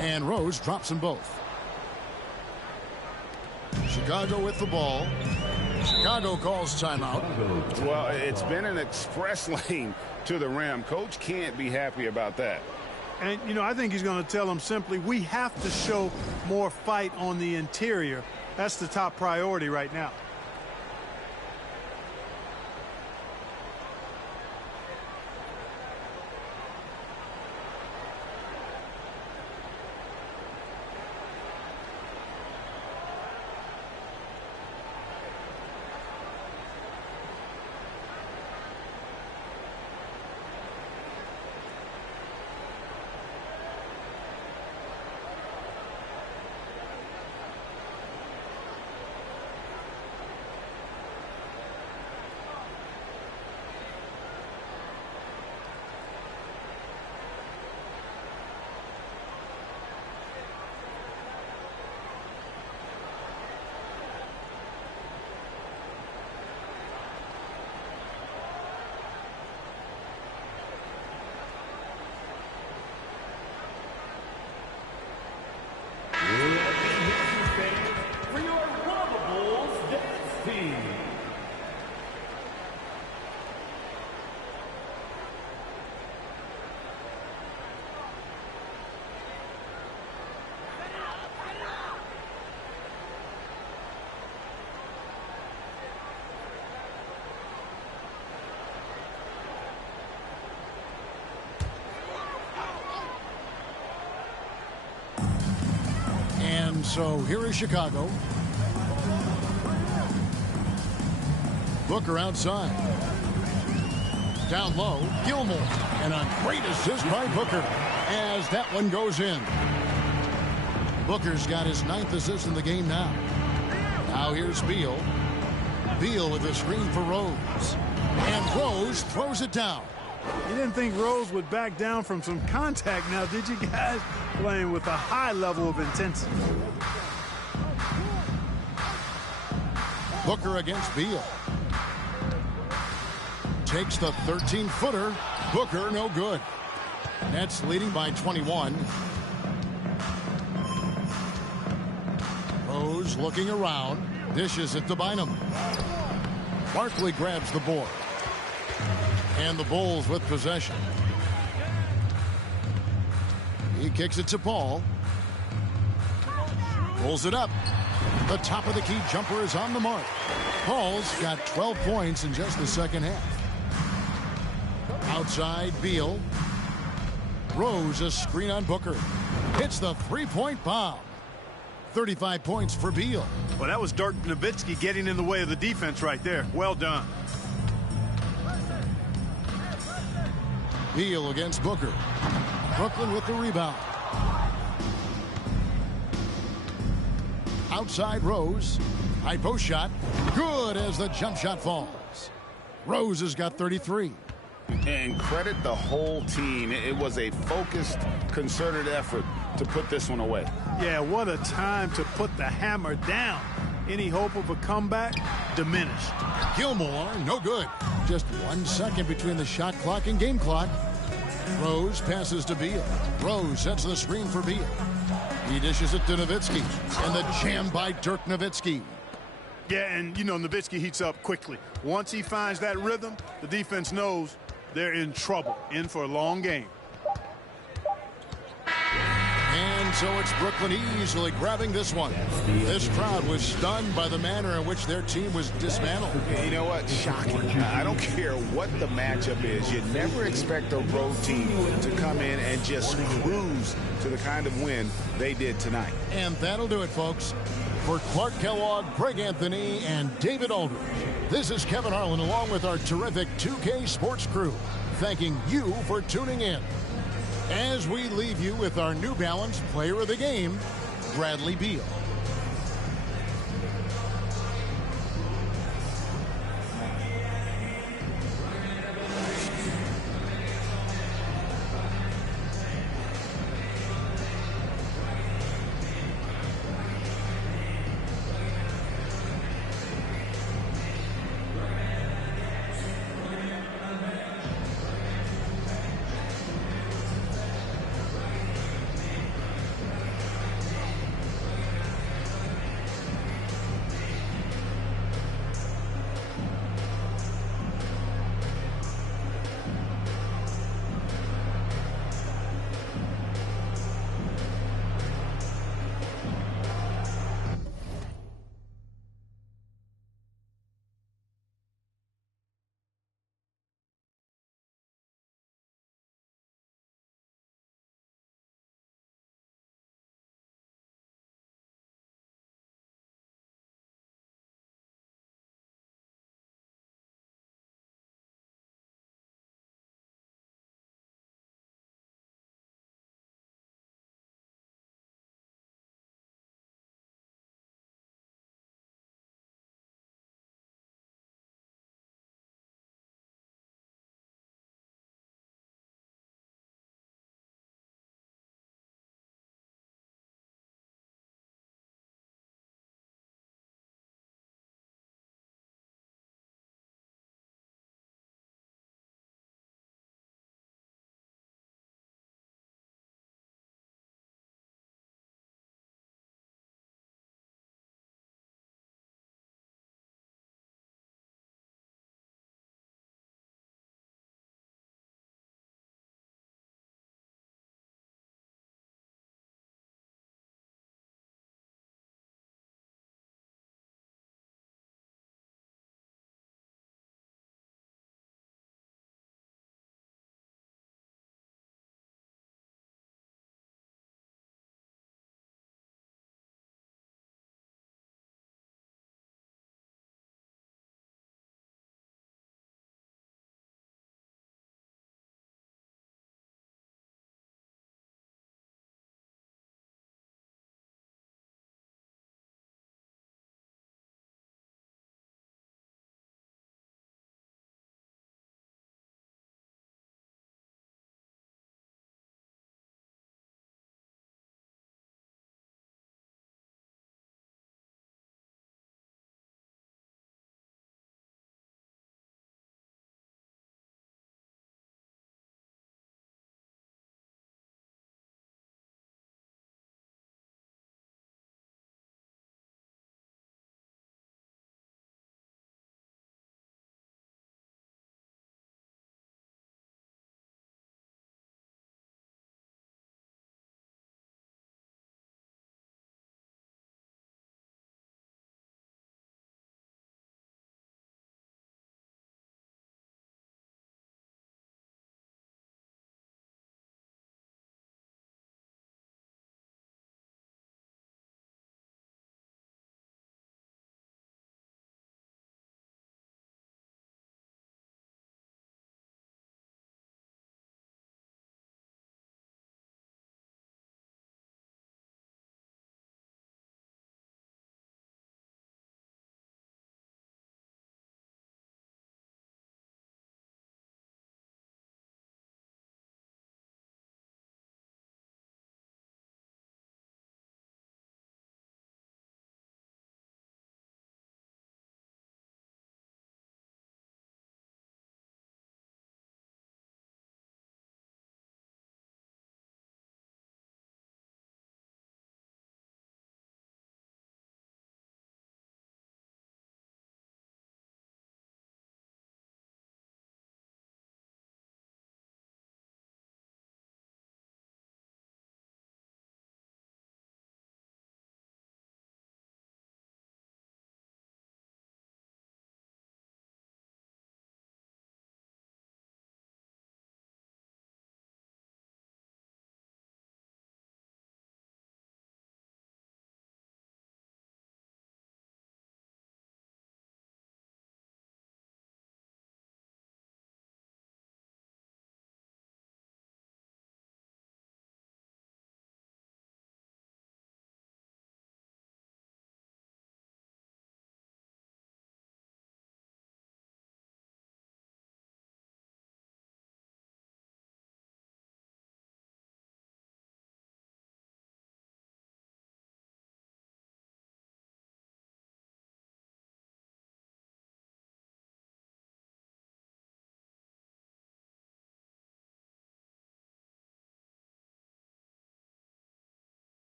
And Rose drops them both. Chicago with the ball. Chicago calls timeout. Well, it's been an express lane to the rim. Coach can't be happy about that. And, you know, I think he's going to tell them simply, we have to show more fight on the interior. That's the top priority right now. For your Bulls dance team. So here is Chicago. Booker outside. Down low, Gilmore. And a great assist by Booker as that one goes in. Booker's got his 9th assist in the game now. Now here's Beal. Beal with a screen for Rose. And Rose throws it down. You didn't think Rose would back down from some contact now, did you guys? Playing with a high level of intensity. Booker against Beal. Takes the 13-footer. Booker no good. Nets leading by 21. Rose looking around. Dishes it to Bynum. Barkley grabs the board. And the Bulls with possession. He kicks it to Paul. Pulls it up. The top of the key jumper is on the mark. Paul's got 12 points in just the second half. Outside, Beal. Rose a screen on Booker. Hits the three-point bomb. 35 points for Beal. Well, that was Dirk Nowitzki getting in the way of the defense right there. Well done. Beal against Booker. Brooklyn with the rebound. Outside Rose. High post shot. Good as the jump shot falls. Rose has got 33. And credit the whole team. It was a focused, concerted effort to put this one away. Yeah, what a time to put the hammer down. Any hope of a comeback? Diminished. Gilmore, no good. Just 1 second between the shot clock and game clock. Rose passes to Beal. Rose sets the screen for Beal. He dishes it to Nowitzki. And the jam by Dirk Nowitzki. Yeah, and, you know, Nowitzki heats up quickly. Once he finds that rhythm, the defense knows they're in trouble, in for a long game. And so it's Brooklyn easily grabbing this one. This crowd was stunned by the manner in which their team was dismantled. You know what? Shocking. I don't care what the matchup is. You never expect a road team to come in and just cruise to the kind of win they did tonight. And that'll do it, folks. For Clark Kellogg, Greg Anthony, and David Aldridge, this is Kevin Harlan along with our terrific 2K Sports crew, thanking you for tuning in. As we leave you with our New Balance Player of the Game, Bradley Beal.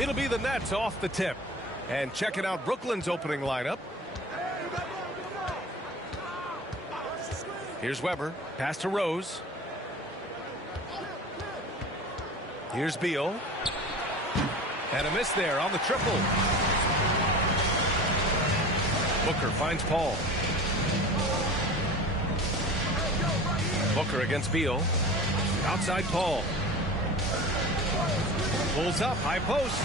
It'll be the Nets off the tip. And checking out Brooklyn's opening lineup. Here's Weber. Pass to Rose. Here's Beal. And a miss there on the triple. Booker finds Paul. Booker against Beal. Outside Paul. Pulls up, high post.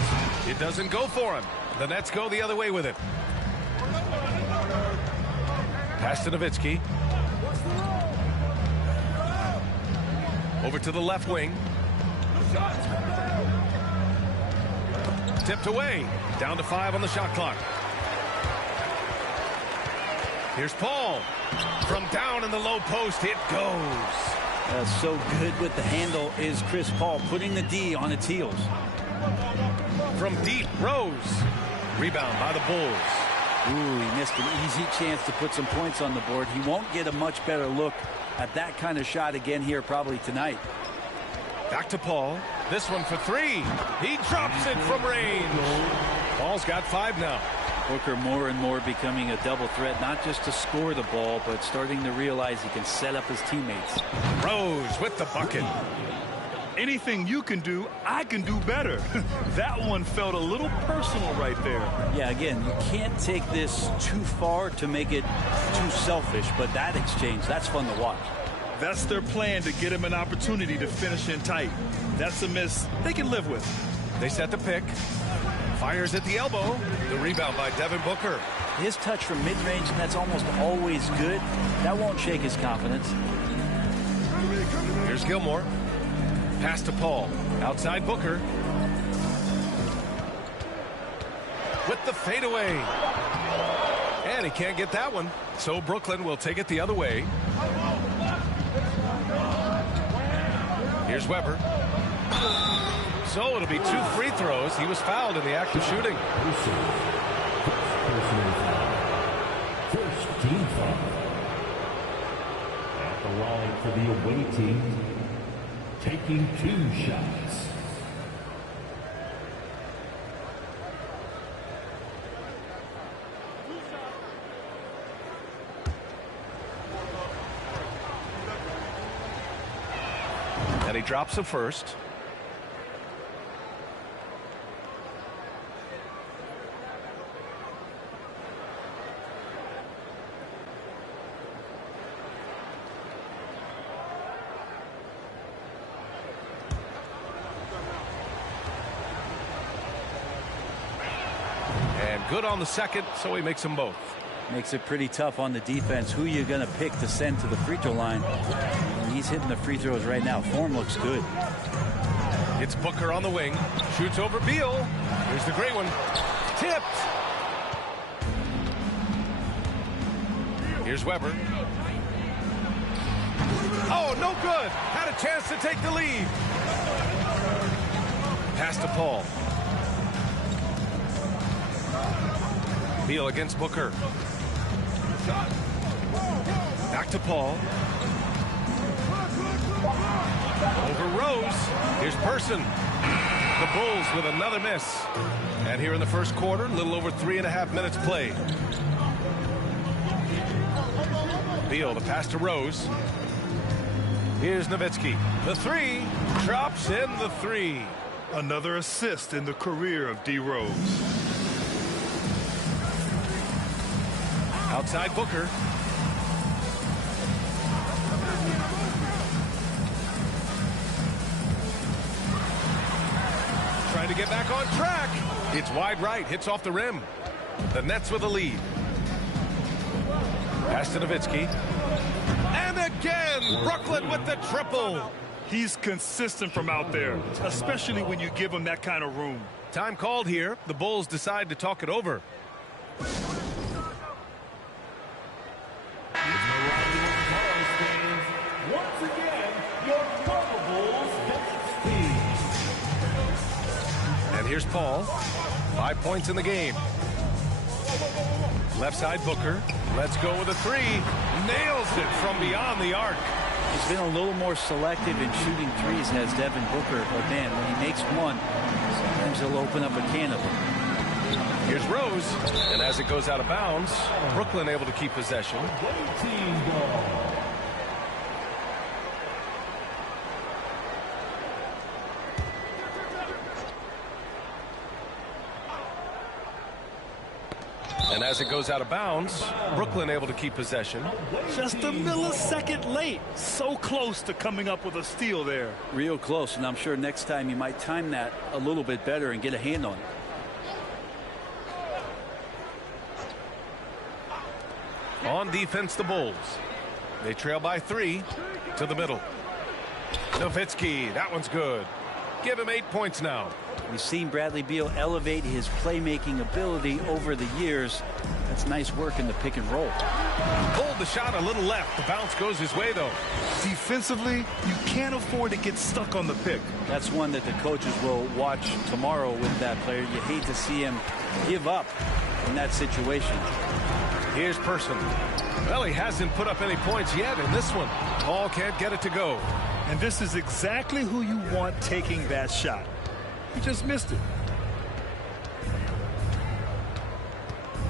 It doesn't go for him. The Nets go the other way with it. Pass to Nowitzki. Over to the left wing. Tipped away. Down to 5 on the shot clock. Here's Paul. From down in the low post, it goes. So good with the handle is Chris Paul, putting the D on its heels. From deep, Rose. Rebound by the Bulls. Ooh, he missed an easy chance to put some points on the board. He won't get a much better look at that kind of shot again here probably tonight. Back to Paul. This one for 3. He drops it from range. Paul's got 5 now. Booker more and more becoming a double threat, not just to score the ball, but starting to realize he can set up his teammates. Rose with the bucket. Anything you can do, I can do better. That one felt a little personal right there. Yeah, again, you can't take this too far to make it too selfish, but that exchange, that's fun to watch. That's their plan, to get him an opportunity to finish in tight. That's a miss they can live with. They set the pick. Fires at the elbow. The rebound by Devin Booker. His touch from mid-range, and that's almost always good. That won't shake his confidence. Here's Gilmore. Pass to Paul. Outside Booker. With the fadeaway. And he can't get that one. So Brooklyn will take it the other way. Here's Weber. So it'll be 2 free throws. He was fouled in the act of shooting. First team foul. At the line for the away team, taking 2 shots. And he drops the first. Good on the second, so he makes them both. Makes it pretty tough on the defense. Who you going to pick to send to the free throw line? And he's hitting the free throws right now. Form looks good. It's Booker on the wing. Shoots over Beal. Here's the great one. Tipped. Here's Weber. Oh, no good. Had a chance to take the lead. Pass to Paul. Beal against Booker. Back to Paul. Over Rose. Here's Person. The Bulls with another miss. And here in the first quarter, a little over 3.5 minutes played. Beal, the pass to Rose. Here's Nowitzki. The 3. Drops in the 3. Another assist in the career of D. Rose. Outside Booker. Trying to get back on track. It's wide right. Hits off the rim. The Nets with a lead. Pass to Nowitzki. And again, Brooklyn with the triple. He's consistent from out there, especially when you give him that kind of room. Time called here. The Bulls decide to talk it over. Once again, your Bulls team. And here's Paul. 5 points in the game. Left side Booker. Let's go with a 3. Nails it from beyond the arc. He's been a little more selective in shooting threes, has Devin Booker. But man, when he makes one, sometimes he'll open up a can of them. Here's Rose, and as it goes out of bounds, Brooklyn able to keep possession. And as it goes out of bounds, Brooklyn able to keep possession. Just a millisecond late. So close to coming up with a steal there. Real close, and I'm sure next time you might time that a little bit better and get a hand on it. On defense, the Bulls. They trail by 3 to the middle. Nowitzki, that one's good. Give him 8 points now. We've seen Bradley Beal elevate his playmaking ability over the years. That's nice work in the pick and roll. Pulled the shot a little left. The bounce goes his way, though. Defensively, you can't afford to get stuck on the pick. That's one that the coaches will watch tomorrow with that player. You hate to see him give up in that situation. Here's Person. Well, he hasn't put up any points yet in this one. Paul can't get it to go. And this is exactly who you want taking that shot. He just missed it.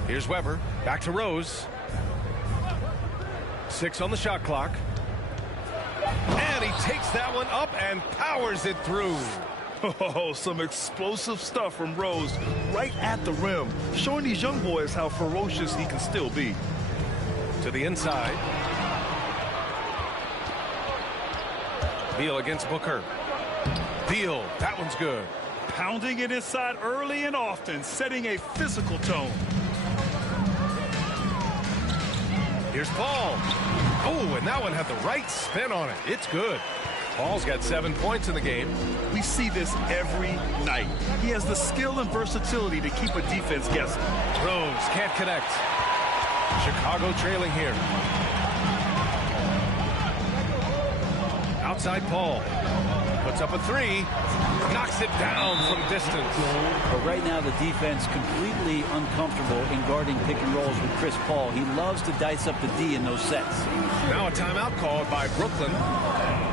Here's Weber. Back to Rose. 6 on the shot clock. And he takes that one up and powers it through. Oh, some explosive stuff from Rose right at the rim, showing these young boys how ferocious he can still be. To the inside. Beal against Booker. Beal, that one's good. Pounding it inside early and often, setting a physical tone. Here's Paul. Oh, and that one had the right spin on it. It's good. Paul's got 7 points in the game. We see this every night. He has the skill and versatility to keep a defense guessing. Rose can't connect. Chicago trailing here. Outside Paul. Puts up a 3. Knocks it down from distance. But right now the defense completely uncomfortable in guarding pick and rolls with Chris Paul. He loves to dice up the D in those sets. Now a timeout called by Brooklyn.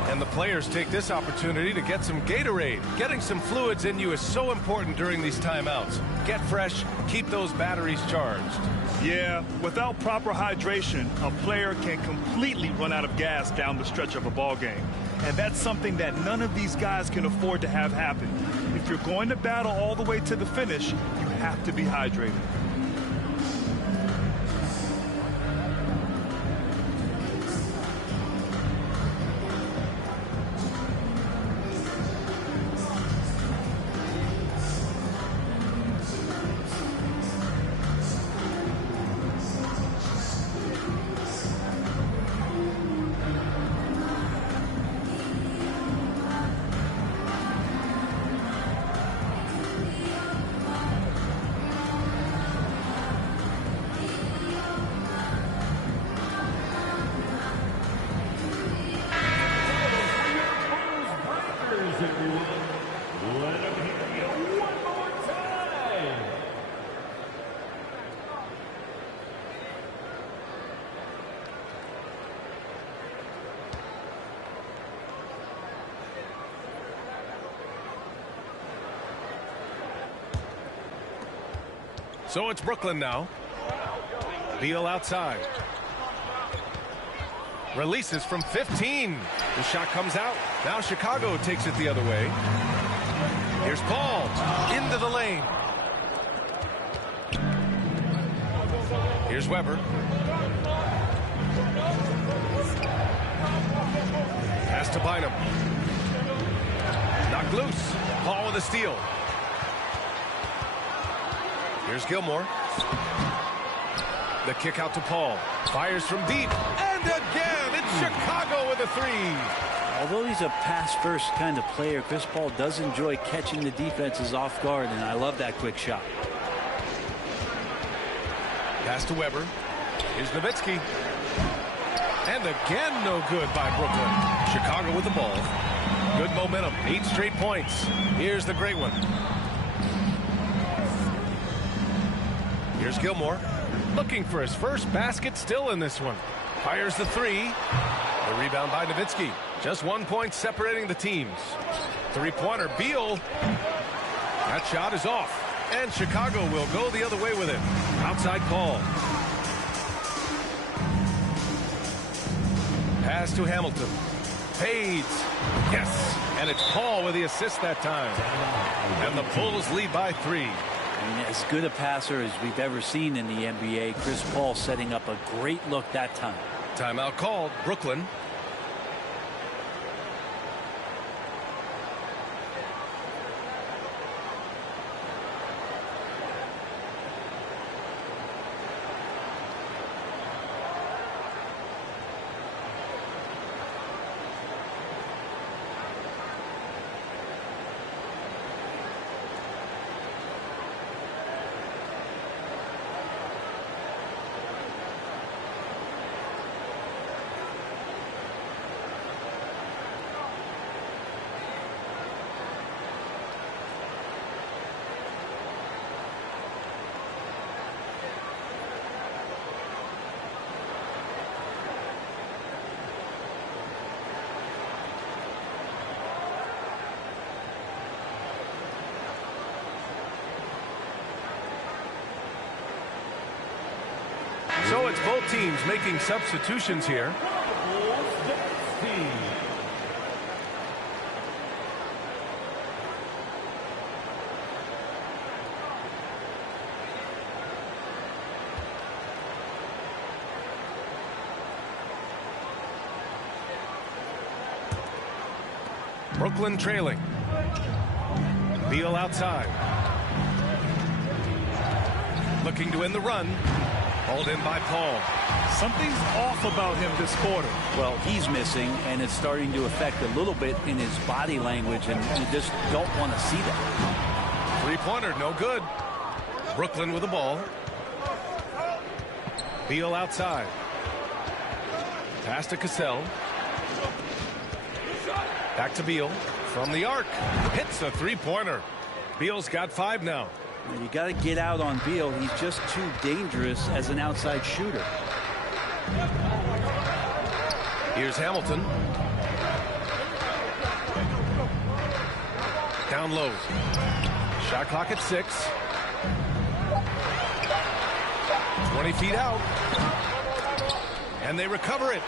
And the players take this opportunity to get some Gatorade. Getting some fluids in you is so important during these timeouts. Get fresh, keep those batteries charged. Yeah, without proper hydration, a player can completely run out of gas down the stretch of a ball game. And that's something that none of these guys can afford to have happen. If you're going to battle all the way to the finish, you have to be hydrated. So it's Brooklyn now. Beal outside. Releases from 15. The shot comes out. Now Chicago takes it the other way. Here's Paul. Into the lane. Here's Weber. Pass to Bynum. Knocked loose. Paul with a steal. Here's Gilmore. The kick out to Paul. Fires from deep. And again, it's Chicago with a 3. Although he's a pass-first kind of player, Chris Paul does enjoy catching the defenses off guard, and I love that quick shot. Pass to Weber. Here's Nowitzki. And again, no good by Brooklyn. Chicago with the ball. Good momentum. 8 straight points. Here's the great one. Here's Gilmore. Looking for his first basket still in this one. Fires the 3. The rebound by Nowitzki. Just 1 point separating the teams. 3-pointer. Beal. That shot is off. And Chicago will go the other way with it. Outside Paul. Pass to Hamilton. Fades. Yes. And it's Paul with the assist that time. And the Bulls lead by 3. And as good a passer as we've ever seen in the NBA, Chris Paul setting up a great look that time. Timeout called. Brooklyn. So it's both teams making substitutions here. Brooklyn trailing. Beal outside. Looking to win the run. Hauled in by Paul. Something's off about him this quarter. Well, he's missing, and it's starting to affect a little bit in his body language, and you just don't want to see that. Three-pointer, no good. Brooklyn with the ball. Beal outside. Pass to Cassell. Back to Beal. From the arc. Hits a three-pointer. Beal's got 5 now. You got to get out on Beal. He's just too dangerous as an outside shooter. Here's Hamilton. Down low. Shot clock at 6. 20 feet out. And they recover it.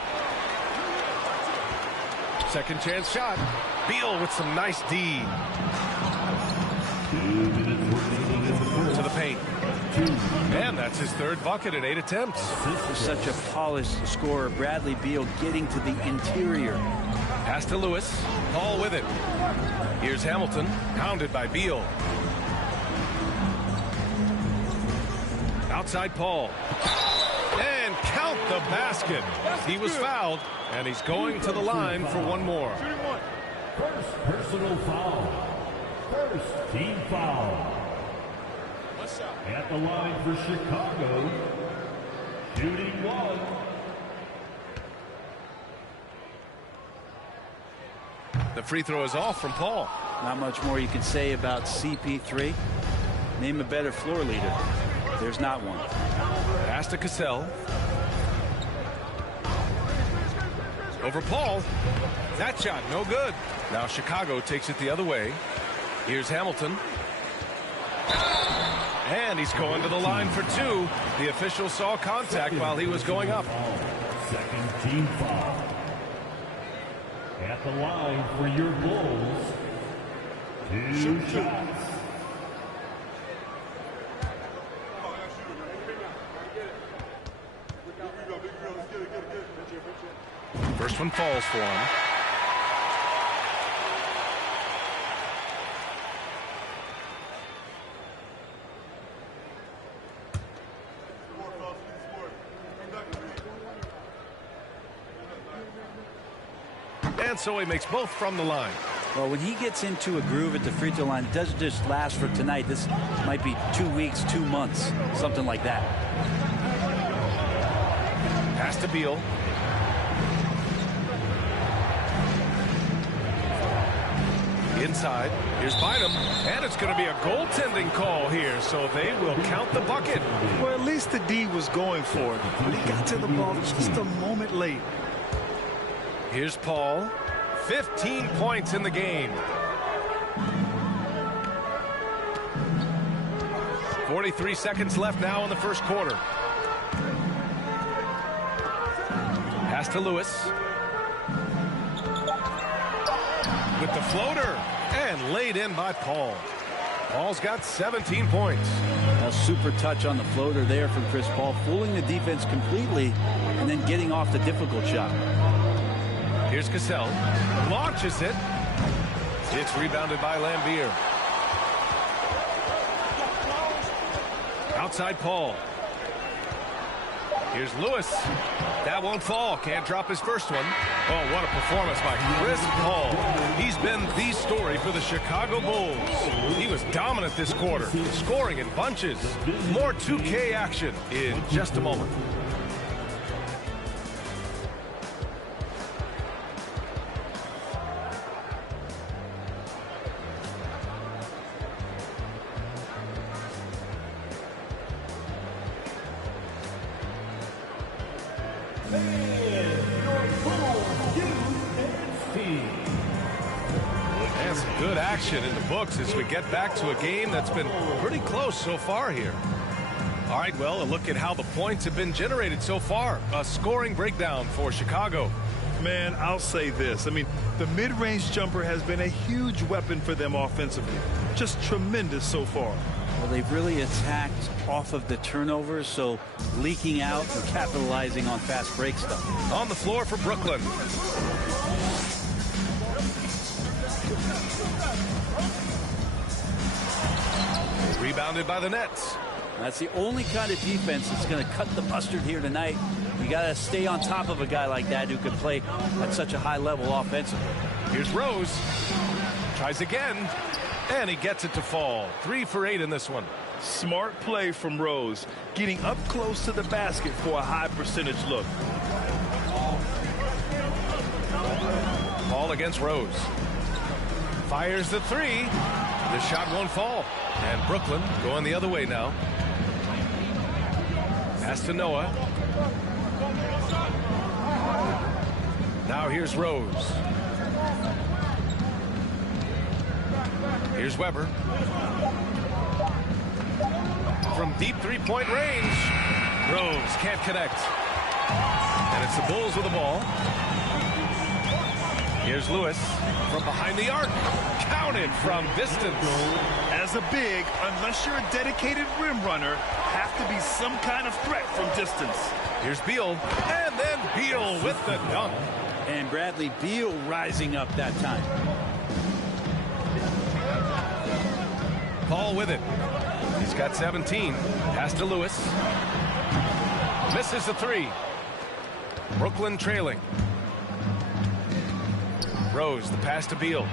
Second chance shot. Beal with some nice D. To the paint. And that's his 3rd bucket in 8 attempts. Such a polished scorer. Bradley Beal getting to the interior. Pass to Lewis. Paul with it. Here's Hamilton. Pounded by Beal. Outside Paul. And count the basket. He was fouled. And he's going to the line for one more. First personal foul. First team foul. At the line for Chicago, shooting 1. The free throw is off from Paul. Not much more you can say about CP3. Name a better floor leader. There's not one. Pass to Cassell. Over Paul. That shot, no good. Now Chicago takes it the other way. Here's Hamilton. And he's going to the line for 2. The official saw contact while he was going up. Second team foul. At the line for your Bulls, 2 shots. First one falls for him. And so he makes both from the line. Well, when he gets into a groove at the free throw line, it doesn't just last for tonight. This might be 2 weeks, 2 months, something like that. Pass to Beal. Inside. Here's Bynum. And it's going to be a goaltending call here, so they will count the bucket. Well, at least the D was going for it. But he got to the ball just a moment late. Here's Paul. 15 points in the game. 43 seconds left now in the first quarter. Pass to Lewis. With the floater. And laid in by Paul. Paul's got 17 points. A super touch on the floater there from Chris Paul, fooling the defense completely and then getting off the difficult shot. Here's Cassell. Launches it. It's rebounded by Lambier. Outside Paul. Here's Lewis. That won't fall. Can't drop his first one. Oh, what a performance by Chris Paul. He's been the story for the Chicago Bulls. He was dominant this quarter, scoring in bunches. More 2K action in just a moment. And some good action in the books as we get back to a game that's been pretty close so far here. All right, well, a look at how the points have been generated so far. A scoring breakdown for Chicago. Man, I'll say this. I mean, the mid-range jumper has been a huge weapon for them offensively. Just tremendous so far. Well, they've really attacked off of the turnovers, so leaking out and capitalizing on fast break stuff. On the floor for Brooklyn. Rebounded by the Nets. That's the only kind of defense that's going to cut the mustard here tonight. You got to stay on top of a guy like that who can play at such a high level offensively. Here's Rose. Tries again. And he gets it to fall. 3 for 8 in this one. Smart play from Rose, getting up close to the basket for a high percentage look. Paul against Rose. Fires the 3. The shot won't fall. And Brooklyn going the other way now. Pass to Noah. Now here's Rose. Here's Weber. From deep three-point range. Rose can't connect. And it's the Bulls with the ball. Here's Lewis from behind the arc. Counted from distance. As a big, unless you're a dedicated rim runner, have to be some kind of threat from distance. Here's Beal. And then Beal with the dunk. And Bradley Beal rising up that time. Paul with it. He's got 17. Pass to Lewis. Misses the 3. Brooklyn trailing. Rose, the pass to Beal.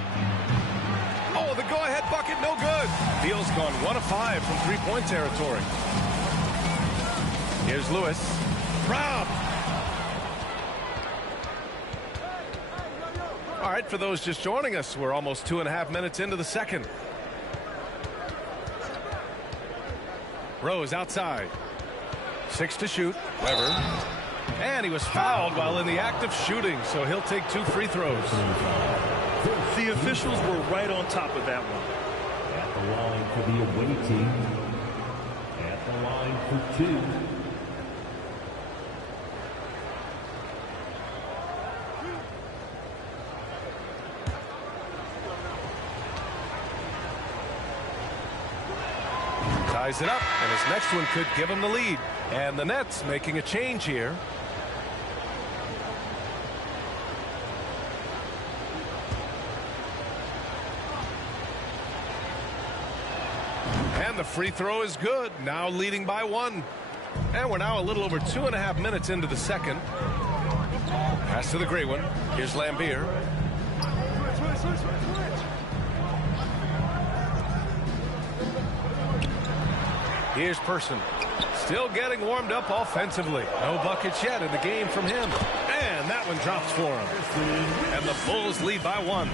Oh, the go-ahead bucket, no good. Beal's gone 1 of 5 from three-point territory. Here's Lewis. Rob. All right, for those just joining us, we're almost 2.5 minutes into the second. Rose outside. 6 to shoot. Weber. And he was fouled while in the act of shooting, so he'll take 2 free throws. The officials were right on top of that one. At the line for the away team. At the line for 2. Ties it up, and his next one could give him the lead. And the Nets making a change here. And the free throw is good, now leading by 1. And we're now a little over 2.5 minutes into the second. Pass to the gray one. Here's Lambier. Here's Person. Still getting warmed up offensively. No buckets yet in the game from him. And that one drops for him. And the Bulls lead by 1.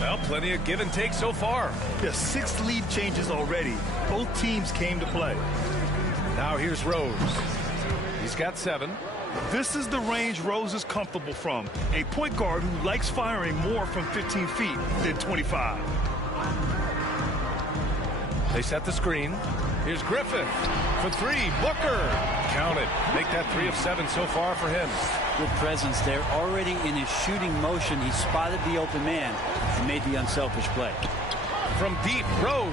Well, plenty of give and take so far. There's 6 lead changes already. Both teams came to play. Now here's Rose. He's got 7. This is the range Rose is comfortable from. A point guard who likes firing more from 15 feet than 25. They set the screen. Here's Griffith for three. Booker. Counted. Make that 3 of 7 so far for him. Good presence there. Already in his shooting motion, he spotted the open man and made the unselfish play. From deep, Rose.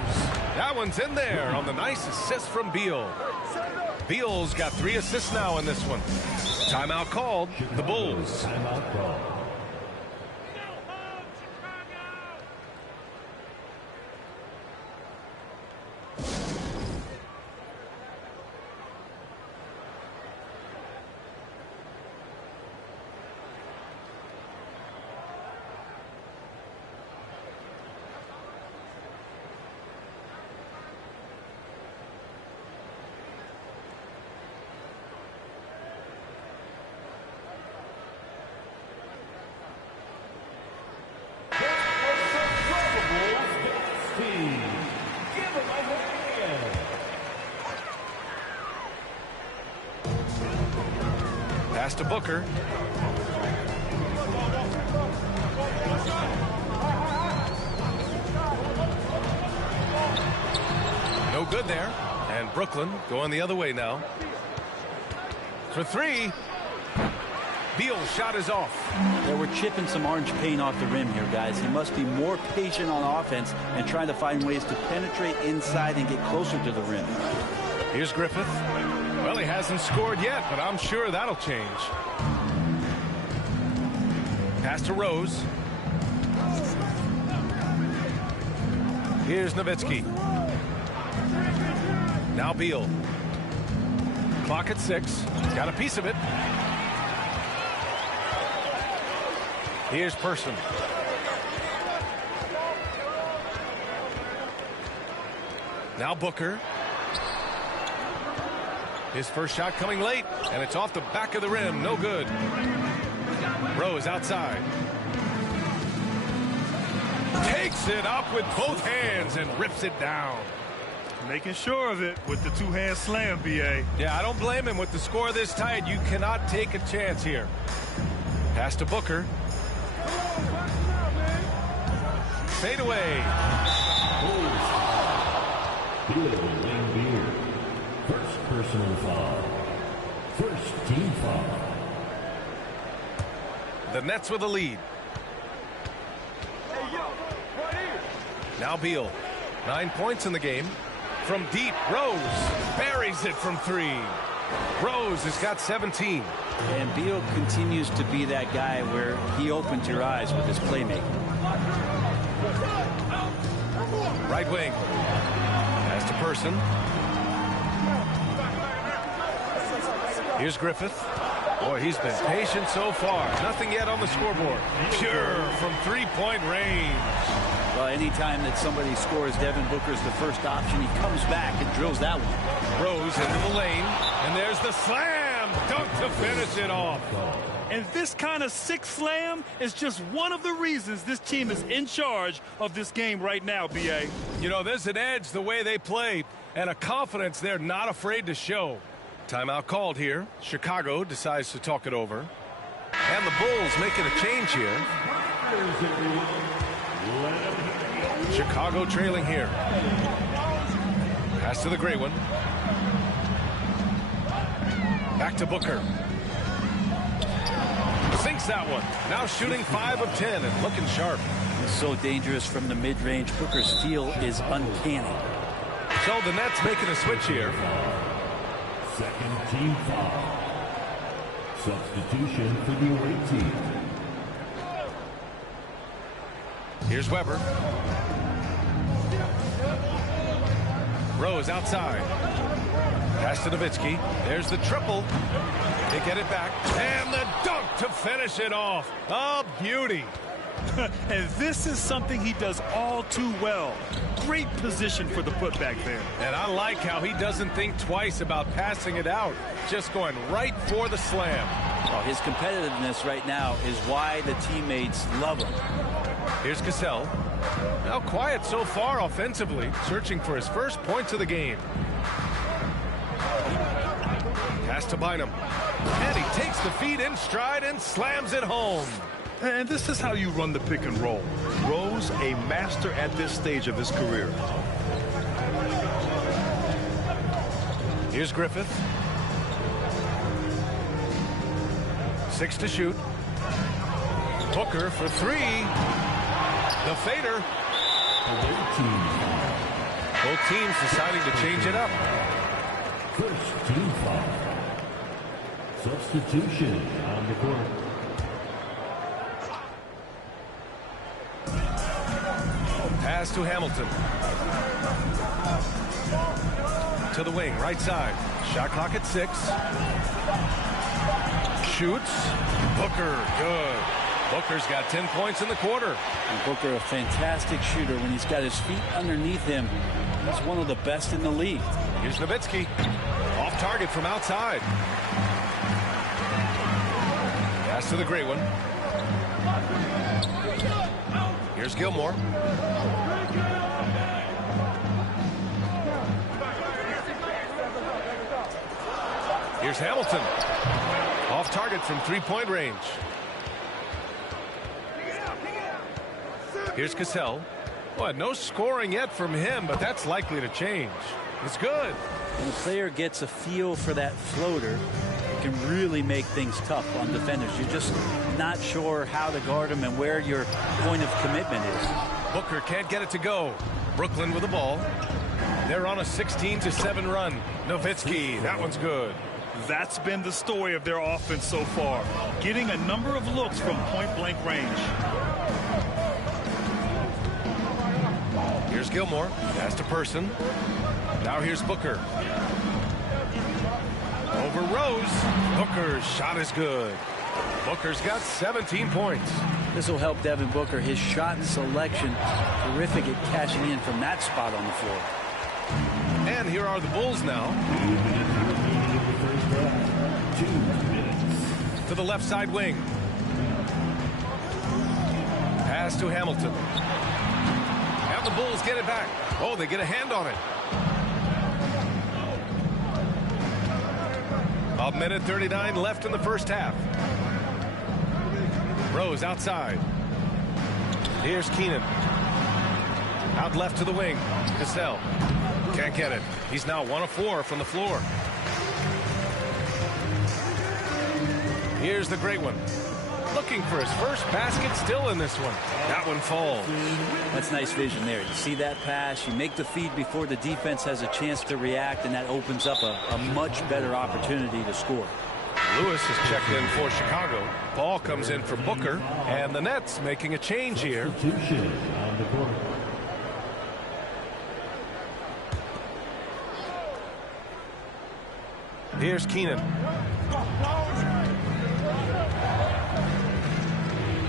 That one's in there on the nice assist from Beal. Beal's got 3 assists now in this one. Timeout called. The Bulls. Timeout called. Pass to Booker. No good there. And Brooklyn going the other way now. For 3. Beal's shot is off. Yeah, we're chipping some orange paint off the rim here, guys. He must be more patient on offense and trying to find ways to penetrate inside and get closer to the rim. Here's Griffith. Well, he hasn't scored yet, but I'm sure that'll change. Pass to Rose. Here's Nowitzki. Now Beal. Clock at 6. Got a piece of it. Here's Person. Now Booker. His first shot coming late, and it's off the back of the rim. No good. Rose outside. Takes it up with both hands and rips it down. Making sure of it with the two-hand slam, B.A. Yeah, I don't blame him. With the score this tight, you cannot take a chance here. Pass to Booker. Fade away. Lane Beard. First personal foul. First team foul. The Nets with a lead. Now Beal. 9 points in the game. From deep, Rose buries it from 3. Rose has got 17. And Beal continues to be that guy where he opens your eyes with his playmaking. Right wing. Pass to Person. Here's Griffith. Boy, he's been patient so far. Nothing yet on the scoreboard. Pure from three-point range. Well, anytime that somebody scores, Devin Booker's the first option. He comes back and drills that one. Rose into the lane. And there's the slam. Dunk to finish it off. And this kind of sick slam is just one of the reasons this team is in charge of this game right now, B.A. You know, there's an edge the way they play and a confidence they're not afraid to show. Timeout called here. Chicago decides to talk it over. And the Bulls making a change here. Chicago trailing here. Pass to the gray one. Back to Booker. Sinks that one. Now shooting 5 of 10 and looking sharp. He's so dangerous from the mid-range. Booker's feel is uncanny. So the Nets making a switch here. Second team foul. Substitution for the away team. Here's Weber. Rose outside. Pass to Nowitzki. There's the triple. They get it back. And the dunk to finish it off. A beauty. And this is something he does all too well. Great position for the putback there. And I like how he doesn't think twice about passing it out. Just going right for the slam. Well, his competitiveness right now is why the teammates love him. Here's Cassell. Now quiet so far offensively, searching for his first points of the game. Pass to Bynum. And he takes the feet in stride and slams it home. And this is how you run the pick and roll. Rose, a master at this stage of his career. Here's Griffith. 6 to shoot. Booker for 3. The fader. Both teams deciding to change it up. First team foul. Substitution on the court. Pass to Hamilton. To the wing, right side. Shot clock at 6. Shoots. Booker, good. Booker's got 10 points in the quarter. And Booker, a fantastic shooter. When he's got his feet underneath him, he's one of the best in the league. Here's Nowitzki. Off target from outside. Pass to the great one. Here's Gilmore. Here's Hamilton. Off target from three-point range. Here's Cassell. Boy, no scoring yet from him, but that's likely to change. It's good. When a player gets a feel for that floater, it can really make things tough on defenders. You're just not sure how to guard him and where your point of commitment is. Booker can't get it to go. Brooklyn with the ball. They're on a 16-7 run. Nowitzki, that one's good. That's been the story of their offense so far, getting a number of looks from point-blank range. Here's Gilmore. Pass to Person. Now here's Booker. Over Rose. Booker's shot is good. Booker's got 17 points. This will help Devin Booker. His shot selection, terrific at cashing in from that spot on the floor. And here are the Bulls now. 2 minutes. To the left side wing. Pass to Hamilton. And the Bulls get it back. Oh, they get a hand on it. A minute 39 left in the first half. Rose outside. Here's Keenan. Out left to the wing. Cassell. Can't get it. He's now 1 of 4 from the floor. Here's the great one. Looking for his first basket, still in this one. That one falls. That's nice vision there. You see that pass, you make the feed before the defense has a chance to react, and that opens up a much better opportunity to score. Lewis is checked in for Chicago. Ball comes in for Booker, and the Nets making a change here. Substitution on the court. Here's Keenan.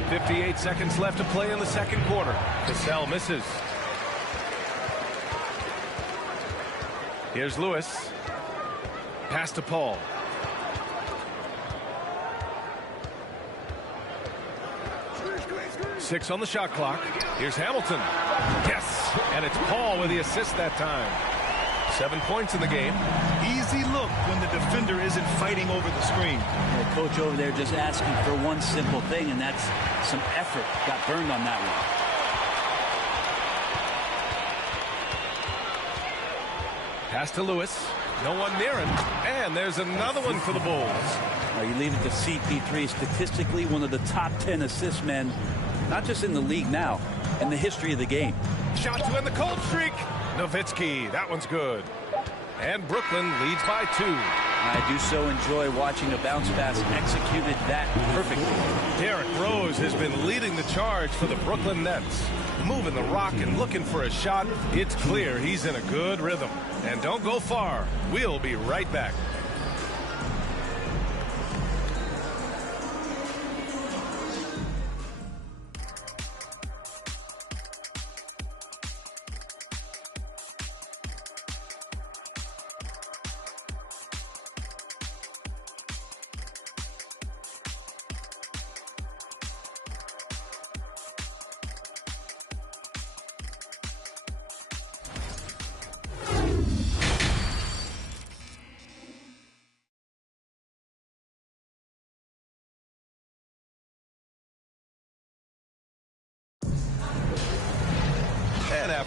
58 seconds left to play in the second quarter. Cassell misses. Here's Lewis. Pass to Paul. Six on the shot clock. Here's Hamilton. Yes, and it's Paul with the assist that time. 7 points in the game. Easy look when the defender isn't fighting over the screen. The coach over there just asking for one simple thing, and that's some effort. Got burned on that one. Pass to Lewis. No one near him. And there's another one for the Bulls. Now you leave it to CP3, statistically one of the top 10 assist men, not just in the league now, in the history of the game. Shot to end the cold streak. Nowitzki, that one's good. And Brooklyn leads by 2. I do so enjoy watching a bounce pass executed that perfectly. Derrick Rose has been leading the charge for the Brooklyn Nets. Moving the rock and looking for a shot. It's clear he's in a good rhythm. And don't go far. We'll be right back.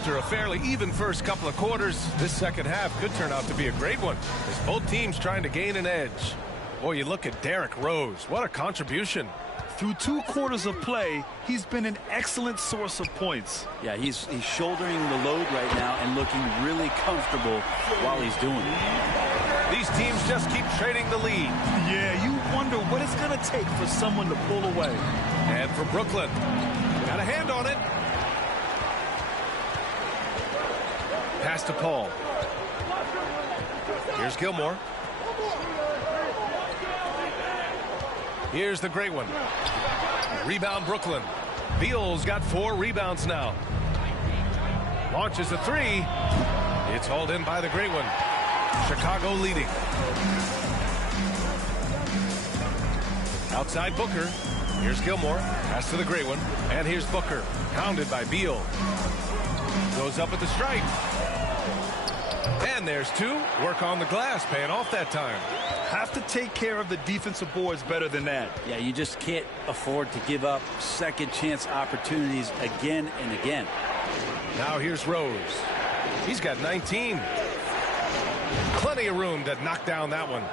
After a fairly even first couple of quarters, this second half could turn out to be a great one, as both teams trying to gain an edge. Boy, you look at Derrick Rose. What a contribution. Through 2 quarters of play, he's been an excellent source of points. Yeah, he's shouldering the load right now and looking really comfortable while he's doing it. These teams just keep trading the lead. Yeah, you wonder what it's going to take for someone to pull away. And for Brooklyn, got a hand on it. Pass to Paul. Here's Gilmore. Here's the great one. Rebound Brooklyn. Beal's got 4 rebounds now. Launches a 3. It's hauled in by the great one. Chicago leading. Outside Booker. Here's Gilmore. Pass to the great one. And here's Booker. Pounded by Beal. Goes up at the stripe. And there's 2. Work on the glass. Paying off that time. Have to take care of the defensive boards better than that. Yeah, you just can't afford to give up second chance opportunities again and again. Now here's Rose. He's got 19. Plenty of room to knock down that one.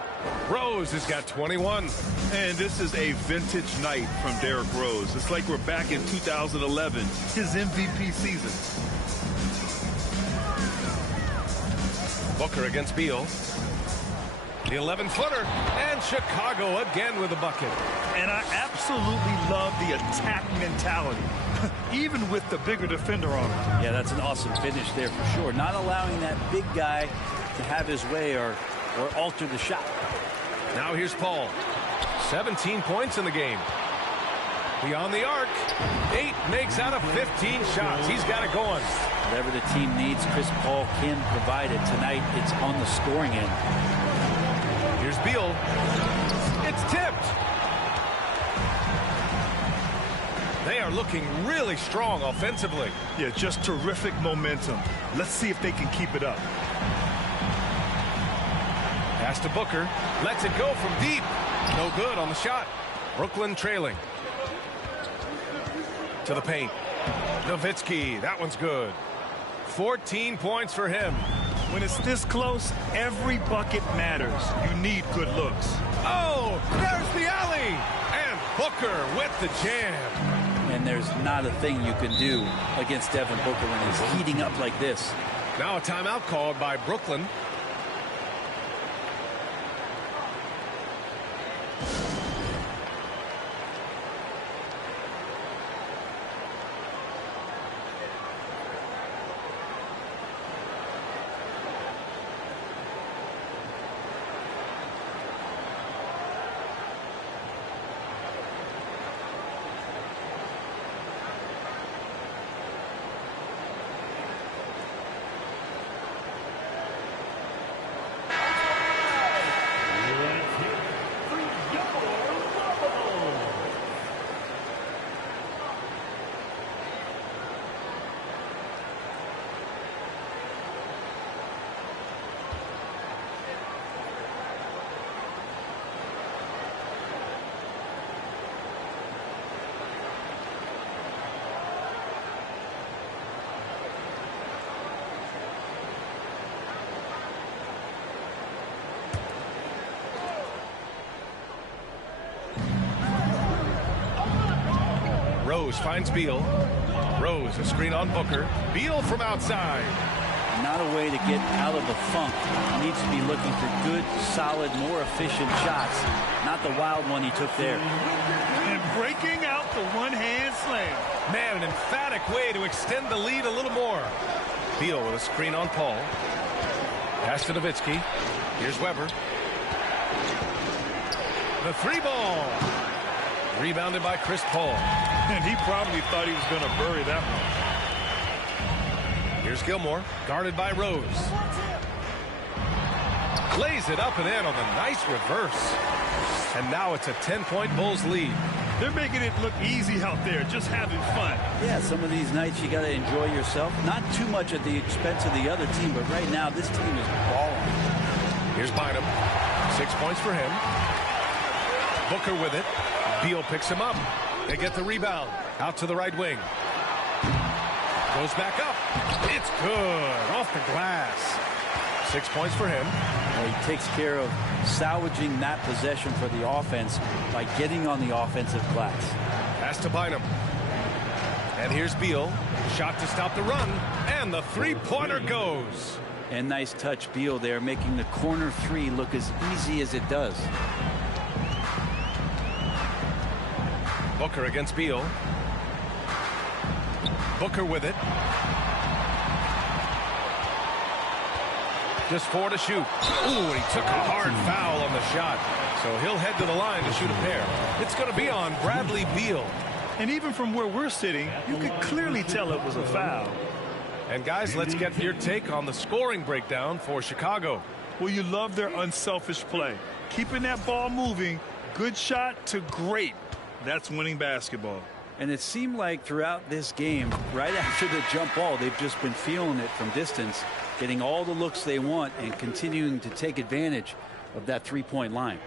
Rose has got 21. And this is a vintage night from Derrick Rose. It's like we're back in 2011, his MVP season. Booker against Beal. The 11-footer, and Chicago again with a bucket. And I absolutely love the attack mentality, even with the bigger defender on him. Yeah, that's an awesome finish there for sure. Not allowing that big guy to have his way or alter the shot. Now here's Paul. 17 points in the game. Beyond the arc. 8 makes out of 15 shots. He's got it going. Whatever the team needs, Chris Paul can provide it. Tonight, it's on the scoring end. Here's Beal. It's tipped. They are looking really strong offensively. Yeah, just terrific momentum. Let's see if they can keep it up. Pass to Booker. Lets it go from deep. No good on the shot. Brooklyn trailing. To the paint. Nowitzki. That one's good. 14 points for him. When it's this close, every bucket matters. You need good looks. Oh, there's the alley. And Booker with the jam. And there's not a thing you can do against Devin Booker when he's heating up like this. Now a timeout called by Brooklyn. Rose finds Beal. Rose, a screen on Booker. Beal from outside. Not a way to get out of the funk. He needs to be looking for good, solid, more efficient shots. Not the wild one he took there. And breaking out the one-hand slam. Man, an emphatic way to extend the lead a little more. Beal with a screen on Paul. Pass to Nowitzki. Here's Weber. The 3-ball. Rebounded by Chris Paul. And he probably thought he was going to bury that one. Here's Gilmore, guarded by Rose. Lays it up and in on the nice reverse. And now it's a 10-point Bulls lead. They're making it look easy out there, just having fun. Yeah, some of these nights you got to enjoy yourself. Not too much at the expense of the other team, but right now this team is balling. Here's Bynum. 6 points for him. Booker with it. Beal picks him up. They get the rebound. Out to the right wing. Goes back up. It's good. Off the glass. 6 points for him. He takes care of salvaging that possession for the offense by getting on the offensive glass. Pass to Bynum. And here's Beal. Shot to stop the run. And the three-pointer goes. And nice touch, Beal there, making the corner three look as easy as it does. Booker against Beal. Booker with it. Just 4 to shoot. Ooh, he took a hard foul on the shot. So he'll head to the line to shoot a pair. It's going to be on Bradley Beal. And even from where we're sitting, you could clearly tell it was a foul. And guys, let's get your take on the scoring breakdown for Chicago. Well, you love their unselfish play. Keeping that ball moving, good shot to great. That's winning basketball. And it seemed like throughout this game, right after the jump ball, they've just been feeling it from distance, getting all the looks they want and continuing to take advantage of that three-point line.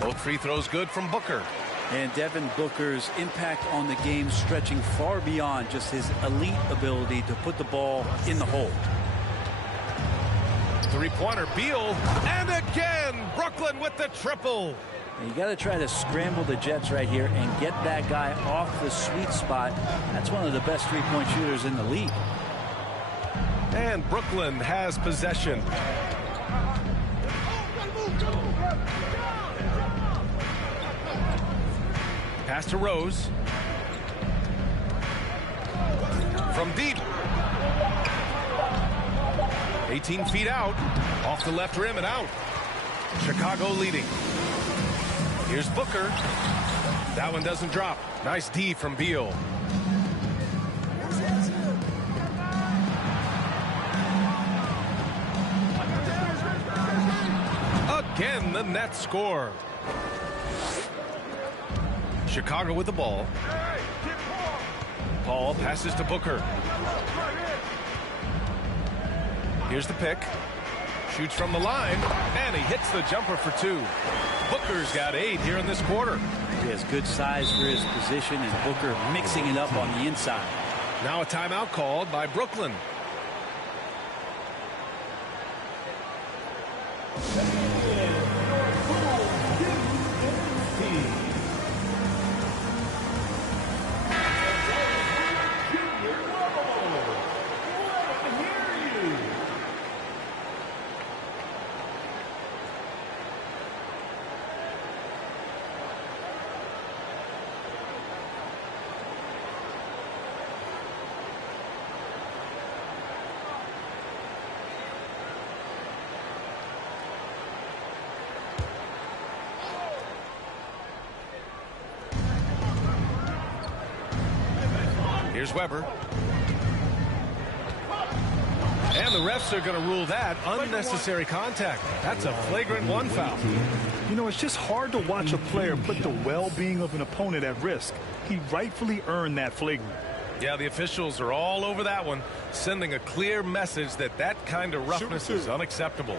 Both free throws good from Booker. And Devin Booker's impact on the game stretching far beyond just his elite ability to put the ball in the hole. Three-pointer, Beal, and again, Brooklyn with the triple. And you got to try to scramble the Jets right here and get that guy off the sweet spot. That's one of the best three-point shooters in the league. And Brooklyn has possession. Pass to Rose. From deep. 18 feet out. Off the left rim and out. Chicago leading. Here's Booker. That one doesn't drop. Nice D from Beal. Again, the Nets score. Chicago with the ball. Paul passes to Booker. Here's the pick. Shoots from the line, and he hits the jumper for 2. Booker's got 8 here in this quarter. He has good size for his position, and Booker mixing it up on the inside. Now a timeout called by Brooklyn. Here's Weber. And the refs are going to rule that unnecessary contact. That's a flagrant 1 foul. You know, it's just hard to watch a player put the well-being of an opponent at risk. He rightfully earned that flagrant. Yeah, the officials are all over that one, sending a clear message that that kind of roughness is unacceptable.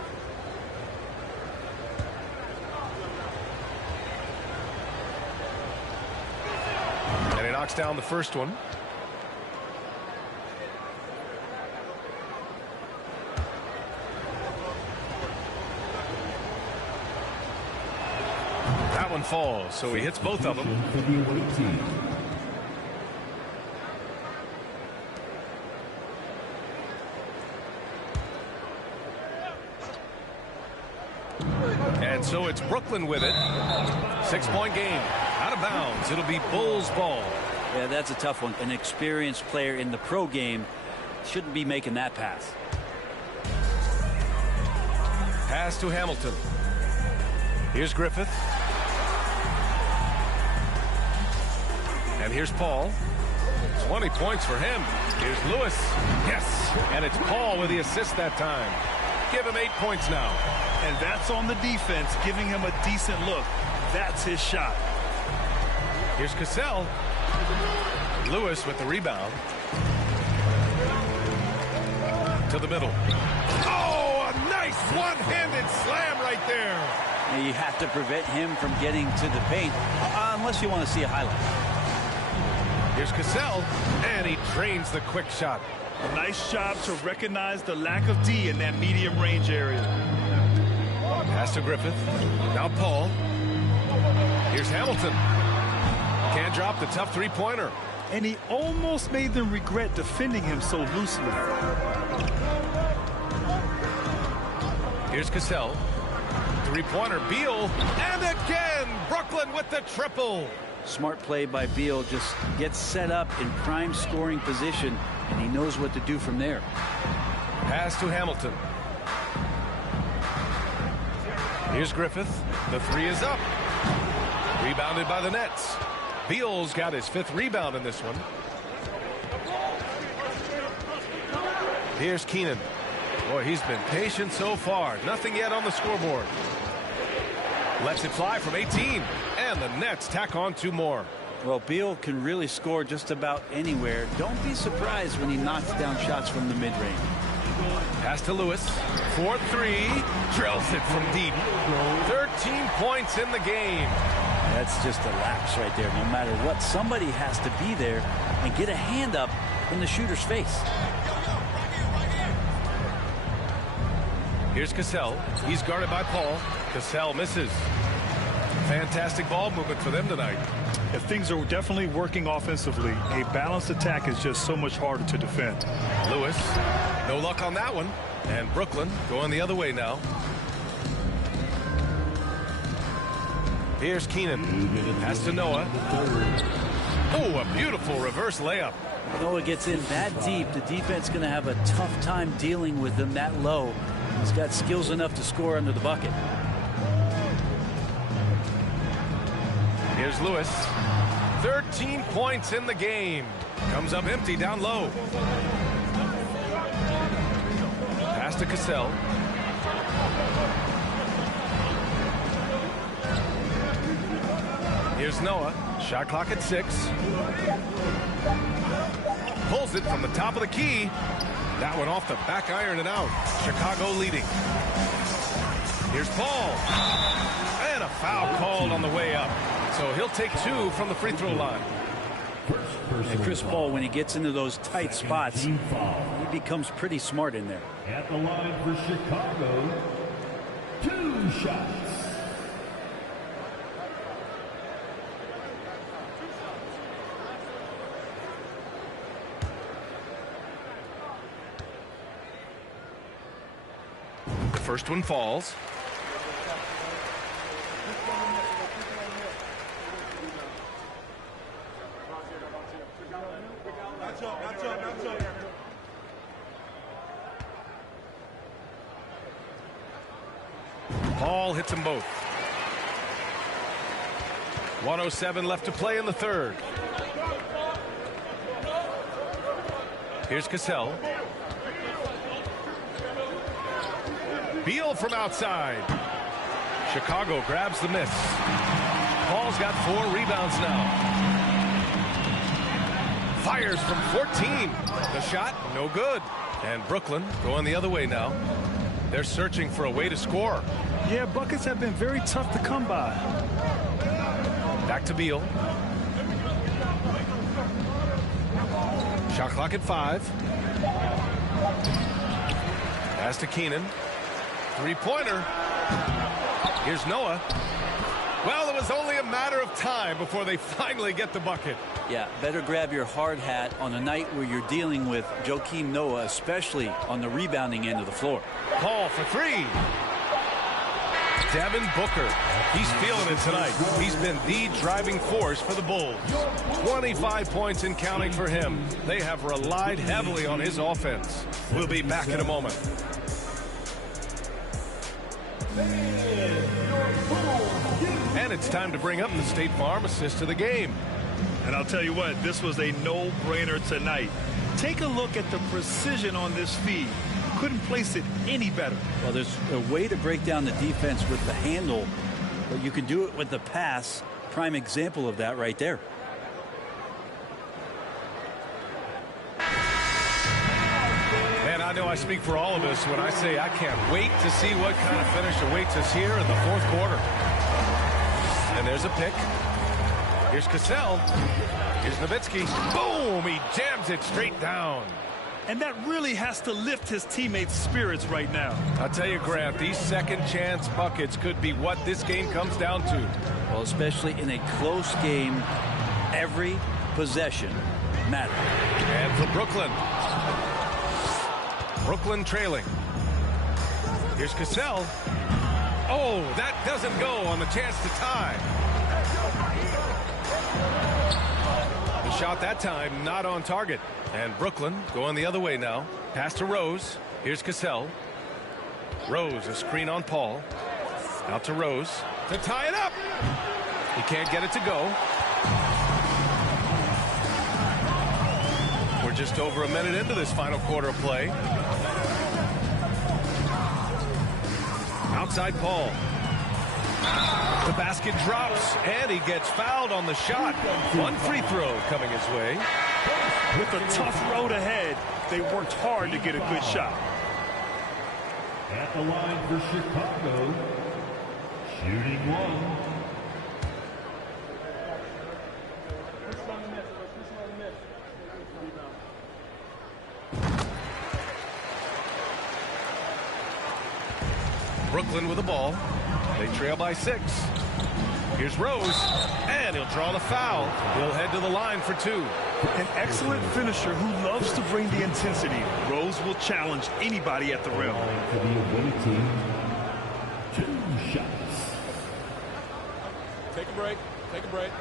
And he knocks down the first one. That one falls, so he hits both of them. And so it's Brooklyn with it. 6-point game. Out of bounds. It'll be Bulls ball. Yeah, that's a tough one. An experienced player in the pro game shouldn't be making that pass. Pass to Hamilton. Here's Griffith. And here's Paul. 20 points for him. Here's Lewis. Yes. And it's Paul with the assist that time. Give him 8 points now. And that's on the defense, giving him a decent look. That's his shot. Here's Cassell. Lewis with the rebound. To the middle. Oh, a nice One-handed slam right there. And you have to prevent him from getting to the paint unless you want to see a highlight. Here's Cassell, and he drains the quick shot. A nice job to recognize the lack of D in that medium range area. Pass to Griffith. Now Paul. Here's Hamilton. Can't drop the tough three-pointer. And he almost made them regret defending him so loosely. Here's Cassell. Three-pointer, Beal. And again, Brooklyn with the triple. Smart play by Beal. Just gets set up in prime scoring position, and he knows what to do from there. Pass to Hamilton. Here's Griffith. The three is up. Rebounded by the Nets. Beal's got his 5th rebound in this one. Here's Keenan. Boy, he's been patient so far. Nothing yet on the scoreboard. Lets it fly from 18. And the Nets tack on 2 more. Well, Beal can really score just about anywhere. Don't be surprised when he knocks down shots from the mid-range. Pass to Lewis. 4-3. Drills it from deep. 13 points in the game. That's just a lapse right there. No matter what, somebody has to be there and get a hand up in the shooter's face. Here's Cassell. He's guarded by Paul. Cassell misses. Fantastic ball movement for them tonight. If things are definitely working offensively, a balanced attack is just so much harder to defend. Lewis, no luck on that one. And Brooklyn going the other way now. Here's Keenan. Pass to Noah. Oh, a beautiful reverse layup. Noah gets in that deep. The defense going to have a tough time dealing with them that low. He's got skills enough to score under the bucket. Here's Lewis. 13 points in the game. Comes up empty down low. Pass to Cassell. Here's Noah. Shot clock at 6. Pulls it from the top of the key. That one off the back iron and out. Chicago leading. Here's Paul. And a foul called on the way up. So he'll take 2 from the free throw line. And Chris Paul, when he gets into those tight spots, he becomes pretty smart in there. At the line for Chicago, 2 shots. The first one falls. Paul hits them both. 1:07 left to play in the third. Here's Cassell. Beal from outside. Chicago grabs the miss. Paul's got 4 rebounds now. Fires from 14. The shot, no good. And Brooklyn going the other way now. They're searching for a way to score. Yeah, buckets have been very tough to come by. Back to Beal. Shot clock at 5. Pass to Keenan. Three-pointer. Here's Noah. Well, it was only a matter of time before they finally get the bucket. Yeah, better grab your hard hat on a night where you're dealing with Joakim Noah, especially on the rebounding end of the floor. Paul for 3. Devin Booker. He's feeling it tonight. He's been the driving force for the Bulls. 25 points and counting for him. They have relied heavily on his offense. We'll be back in a moment. And it's time to bring up the State Farm assist of the game. And I'll tell you what, this was a no-brainer tonight. Take a look at the precision on this feed. Couldn't place it any better. Well, there's a way to break down the defense with the handle, but you can do it with the pass. Prime example of that right there. And I know know I speak for all of us when I say I can't wait to see what kind of finish awaits us here in the fourth quarter. And there's a pick. Here's Cassell. Here's Nowitzki. Boom! He jams it straight down. And that really has to lift his teammates' spirits right now. I'll tell you, Grant, these second chance buckets could be what this game comes down to. Well, especially in a close game, every possession matters. And for Brooklyn. Brooklyn trailing. Here's Cassell. Oh, that doesn't go on the chance to tie. The shot that time not on target. And Brooklyn going the other way now. Pass to Rose. Here's Cassell. Rose, a screen on Paul. Out to Rose to tie it up. He can't get it to go. We're just over a minute into this final quarter of play. Outside Paul. The basket drops, and he gets fouled on the shot. One free throw coming his way. With a tough road ahead, they worked hard to get a good shot. At the line for Chicago, shooting one. Brooklyn with the ball. They trail by 6. Here's Rose, and he'll draw the foul. He'll head to the line for 2. An excellent finisher who loves to bring the intensity. Rose will challenge anybody at the rim. For the away team, 2 shots. Take a break. Take a break.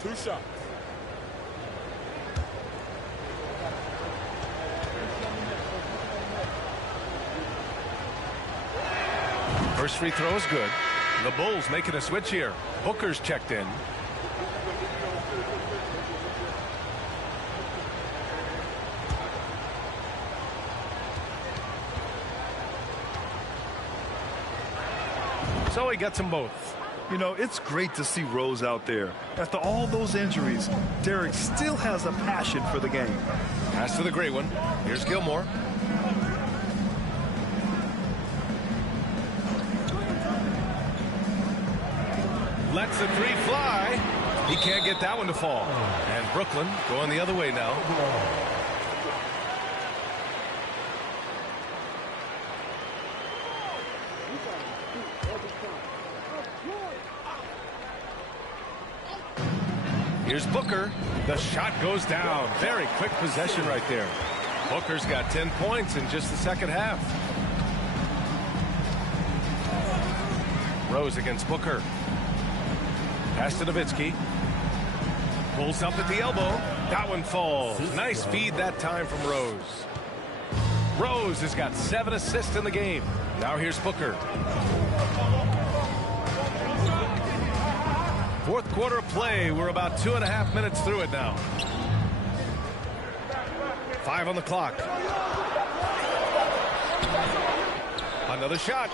2 shots. First free throw is good. The Bulls making a switch here. Booker's checked in. So he gets them both. You know, it's great to see Rose out there. After all those injuries, Derek still has a passion for the game. Pass to the great one. Here's Gilmore. Lets the 3 fly. He can't get that one to fall. And Brooklyn going the other way now. Here's Booker. The shot goes down. Very quick possession right there. Booker's got 10 points in just the second half. Rose against Booker. Pass to Nowitzki. Pulls up at the elbow. That one falls. Nice feed that time from Rose. Rose has got 7 assists in the game. Now here's Booker. Fourth quarter of play. We're about 2.5 minutes through it now. 5 on the clock. Another shot.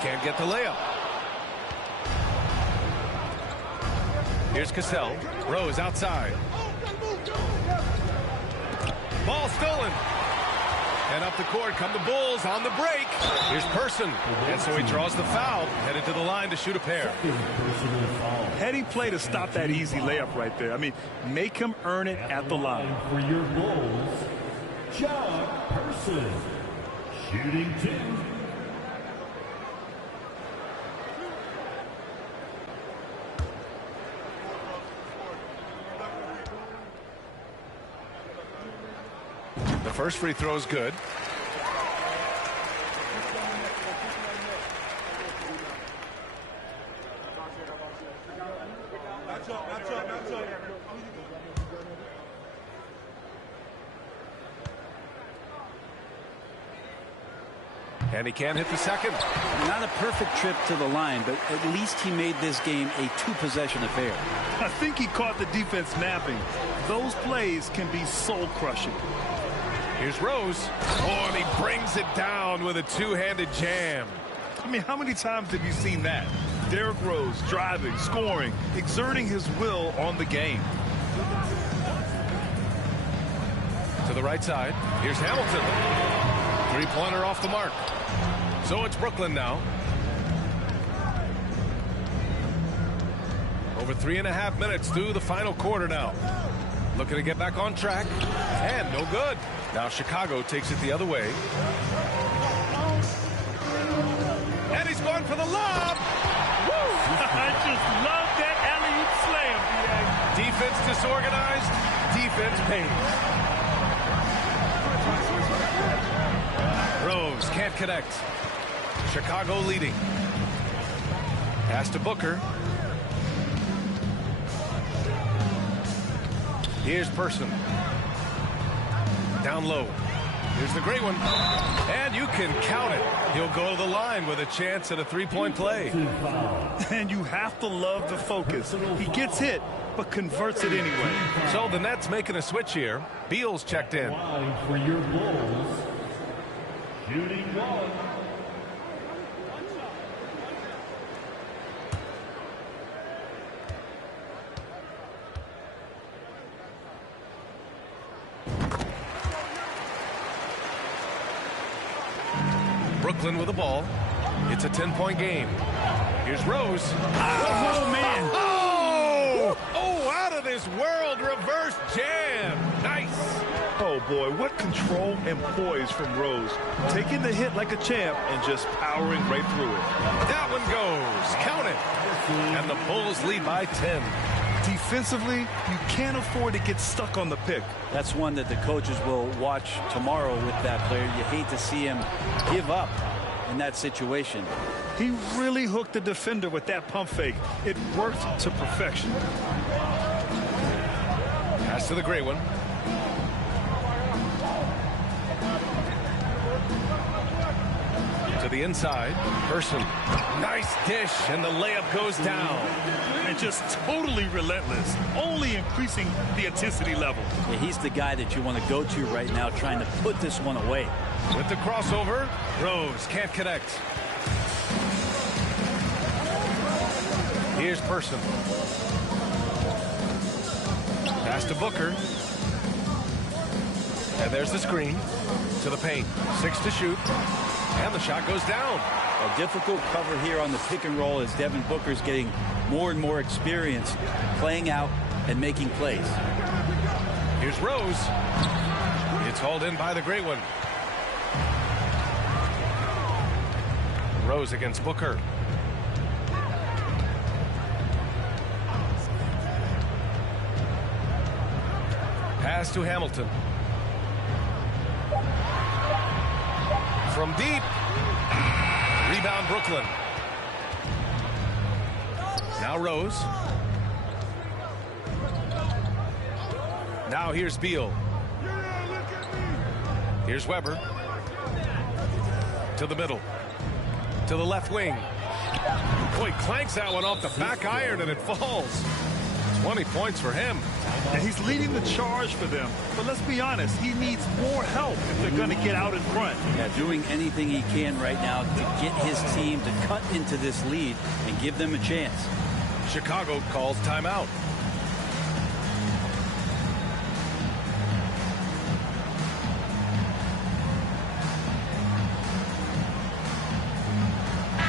Can't get the layup. Here's Cassell. Rose outside. Ball stolen. And up the court come the Bulls on the break. Here's Person. And so he draws the foul. Headed to the line to shoot a pair. Heading play to stop that easy layup right there. I mean, make him earn it at the line. For your Bulls, John Person, shooting 2. The first free throw is good. And he can't hit the second. Not a perfect trip to the line, but at least he made this game a 2-possession affair. I think he caught the defense napping. Those plays can be soul-crushing. Here's Rose. Oh, and he brings it down with a 2-handed jam. I mean, how many times have you seen that? Derrick Rose driving, scoring, exerting his will on the game. To the right side. Here's Hamilton. Three-pointer off the mark. So it's Brooklyn now. Over 3.5 minutes through the final quarter now. Looking to get back on track. And no good. Now Chicago takes it the other way. And he's going for the lob. Woo! I just love that alley-oop slam, B.A. Defense disorganized. Defense pays. Rose can't connect. Chicago leading. Pass to Booker. Here's Person. Down low. Here's the great one. And you can count it. He'll go to the line with a chance at a three-point play. And you have to love the focus. He gets hit, but converts it anyway. So the Nets making a switch here. Beal's checked in. Line for your Bulls. Shooting one. Brooklyn with the ball. It's a 10-point game. Here's Rose. Oh, man. Oh, out of this world. Reverse jam. Nice. Oh, boy, what control and poise from Rose. Taking the hit like a champ and just powering right through it. That one goes. Count it. And the Bulls lead by 10. Defensively, you can't afford to get stuck on the pick. That's one that the coaches will watch tomorrow with that player. You hate to see him give up in that situation. He really hooked the defender with that pump fake. It worked to perfection. Pass to the great one. To the inside. Person. Nice dish, and the layup goes down. And just totally relentless, only increasing the intensity level. Yeah, he's the guy that you want to go to right now, trying to put this one away. With the crossover, Rose can't connect. Here's Person. Pass to Booker. And there's the screen to the paint. 6 to shoot. And the shot goes down. A difficult cover here on the pick and roll as Devin Booker's getting more and more experience playing out and making plays. Here's Rose. It's hauled in by the great one. Rose against Booker. Pass to Hamilton. From deep. Rebound Brooklyn. Now Rose. Now here's Beal. Here's Weber. To the middle. To the left wing. Boy, clanks that one off the back iron and it falls. 20 points for him. And he's leading the charge for them. But let's be honest, he needs more help if they're going to get out in front. Yeah, doing anything he can right now to get his team to cut into this lead and give them a chance. Chicago calls timeout.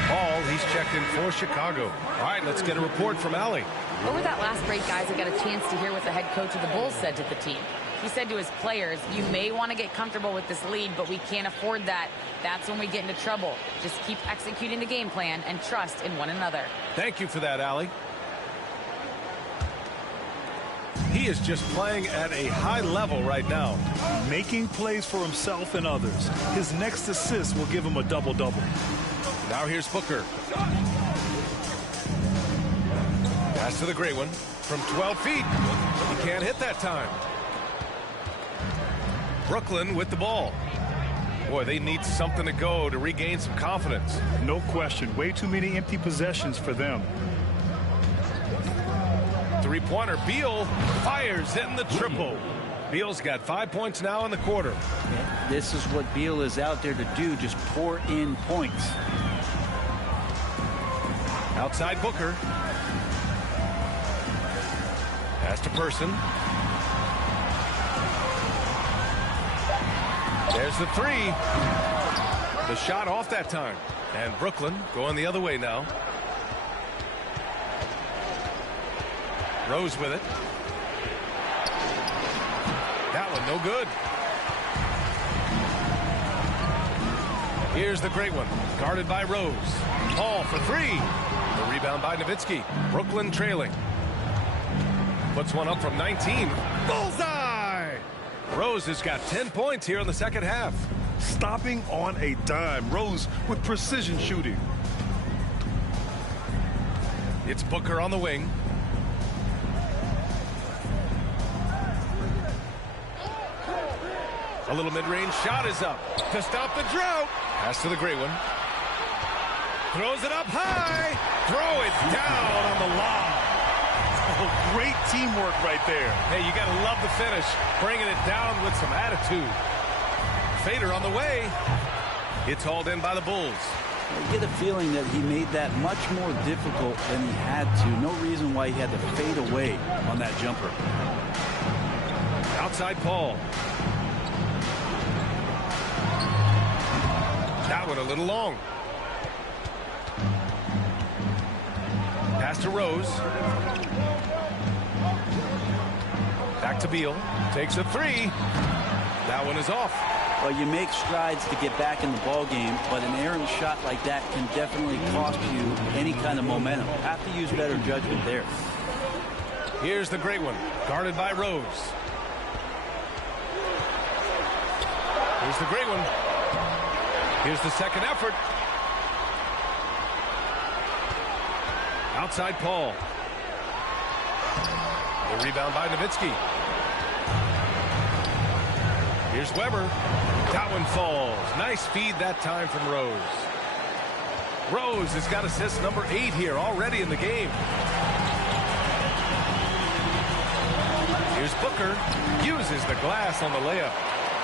Ball, he's checked in for Chicago. All right, let's get a report from Allie. Over that last break, guys, I got a chance to hear what the head coach of the Bulls said to the team. He said to his players, you may want to get comfortable with this lead, but we can't afford that. That's when we get into trouble. Just keep executing the game plan and trust in one another. Thank you for that, Allie. He is just playing at a high level right now. Making plays for himself and others. His next assist will give him a double-double. Now here's Booker. Pass to the great one from 12 feet. He can't hit that time. Brooklyn with the ball. Boy, they need something to go to regain some confidence. No question. Way too many empty possessions for them. Three-pointer. Beal fires in the triple. Beal's got 5 points now in the quarter. This is what Beal is out there to do, just pour in points. Outside Booker. Pass to Person. There's the three. The shot off that time. And Brooklyn going the other way now. Rose with it. That one no good. Here's the great one. Guarded by Rose. Paul for three. The rebound by Nowitzki. Brooklyn trailing. Puts one up from 19. Bullseye! Rose has got 10 points here in the second half. Stopping on a dime. Rose with precision shooting. It's Booker on the wing. A little mid-range shot is up to stop the drought. Pass to the great one. Throws it up high. Throw it down on the lob. Oh, great teamwork right there. Hey, you got to love the finish. Bringing it down with some attitude. Fader on the way. It's hauled in by the Bulls. I get a feeling that he made that much more difficult than he had to. No reason why he had to fade away on that jumper. Outside Paul. That one a little long. Pass to Rose. Back to Beal. Takes a three. That one is off. Well, you make strides to get back in the ball game, but an errant shot like that can definitely cost you any kind of momentum. Have to use better judgment there. Here's the great one. Guarded by Rose. Here's the great one. Here's the second effort. Outside Paul. The rebound by Nowitzki. Here's Weber. That one falls. Nice feed that time from Rose. Rose has got assist number 8 here already in the game. Here's Booker. Uses the glass on the layup.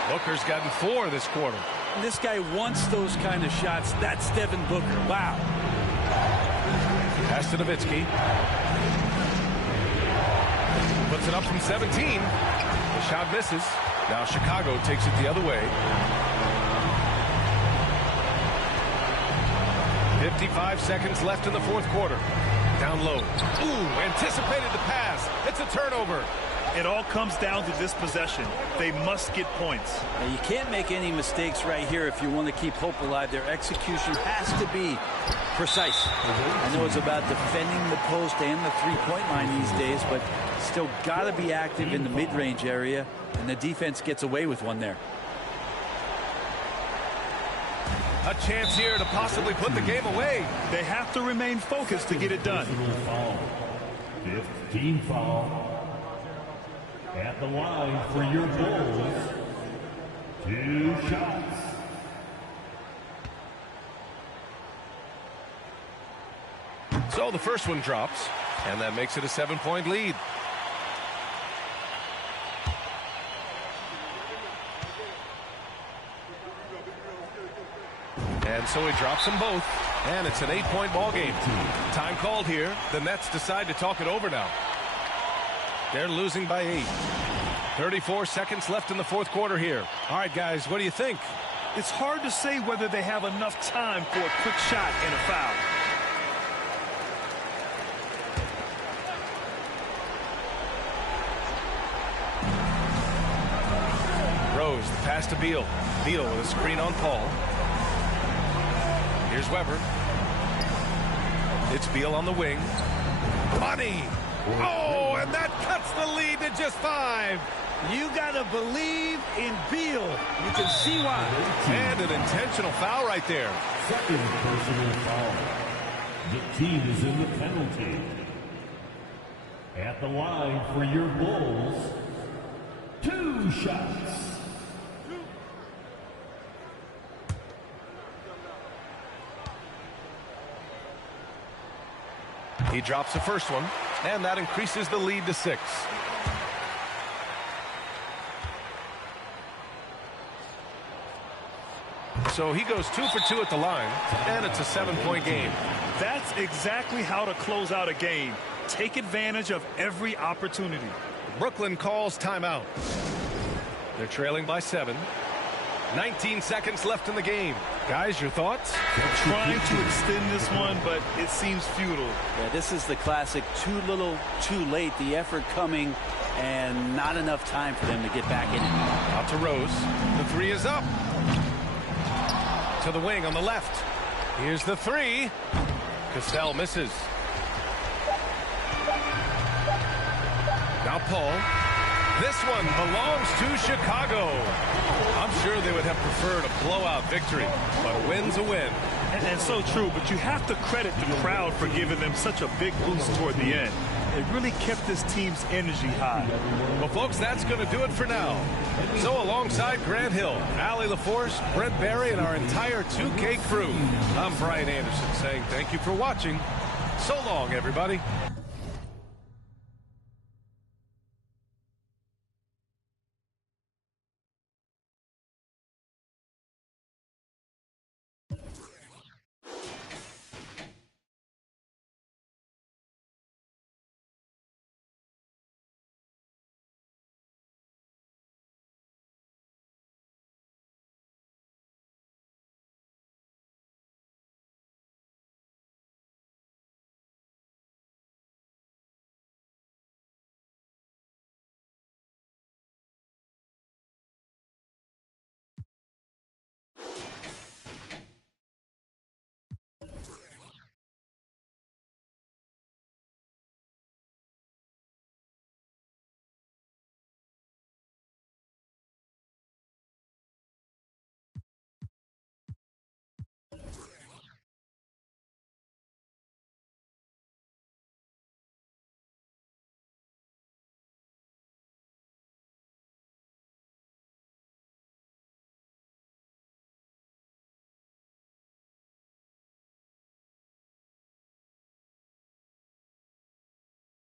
Booker's gotten 4 this quarter. This guy wants those kind of shots. That's Devin Booker. Wow. Pass to Nowitzki. Puts it up from 17. The shot misses. Now Chicago takes it the other way. 55 seconds left in the fourth quarter. Down low. Ooh, anticipated the pass. It's a turnover. It all comes down to this possession. They must get points. Now, you can't make any mistakes right here if you want to keep hope alive. Their execution has to be precise. I know it's about defending the post and the three-point line these days, but still got to be active in the mid-range area, and the defense gets away with one there. A chance here to possibly put the game away. They have to remain focused to get it done. 15 foul. At the line for your Bulls. 2 shots. So the first one drops, and that makes it a 7-point lead. And so he drops them both, and it's an 8-point ball game. Time called here. The Nets decide to talk it over now. They're losing by 8. 34 seconds left in the fourth quarter here. All right, guys, what do you think? It's hard to say whether they have enough time for a quick shot and a foul. Rose, the pass to Beal. Beal with a screen on Paul. Here's Weber. It's Beal on the wing. Money! Oh, and that cuts the lead to just 5. You got to believe in Beal. You can see why. And an intentional foul right there. Second personal foul. The team is in the penalty. At the line for your Bulls, 2 shots. He drops the first one, and that increases the lead to 6. So he goes 2 for 2 at the line, and it's a 7-point game. That's exactly how to close out a game. Take advantage of every opportunity. Brooklyn calls timeout. They're trailing by 7. 19 seconds left in the game. Guys, your thoughts? Trying to extend this one, but it seems futile. Yeah, this is the classic too little, too late. The effort coming and not enough time for them to get back in it. Out to Rose. The three is up. To the wing on the left. Here's the three. Cassell misses. Now Paul. This one belongs to Chicago. I'm sure they would have preferred a blowout victory, but a win's a win. And so true, but you have to credit the crowd for giving them such a big boost toward the end. It really kept this team's energy high. Well, folks, that's going to do it for now. So alongside Grant Hill, Allie LaForce, Brent Barry, and our entire 2K crew, I'm Brian Anderson saying thank you for watching. So long, everybody.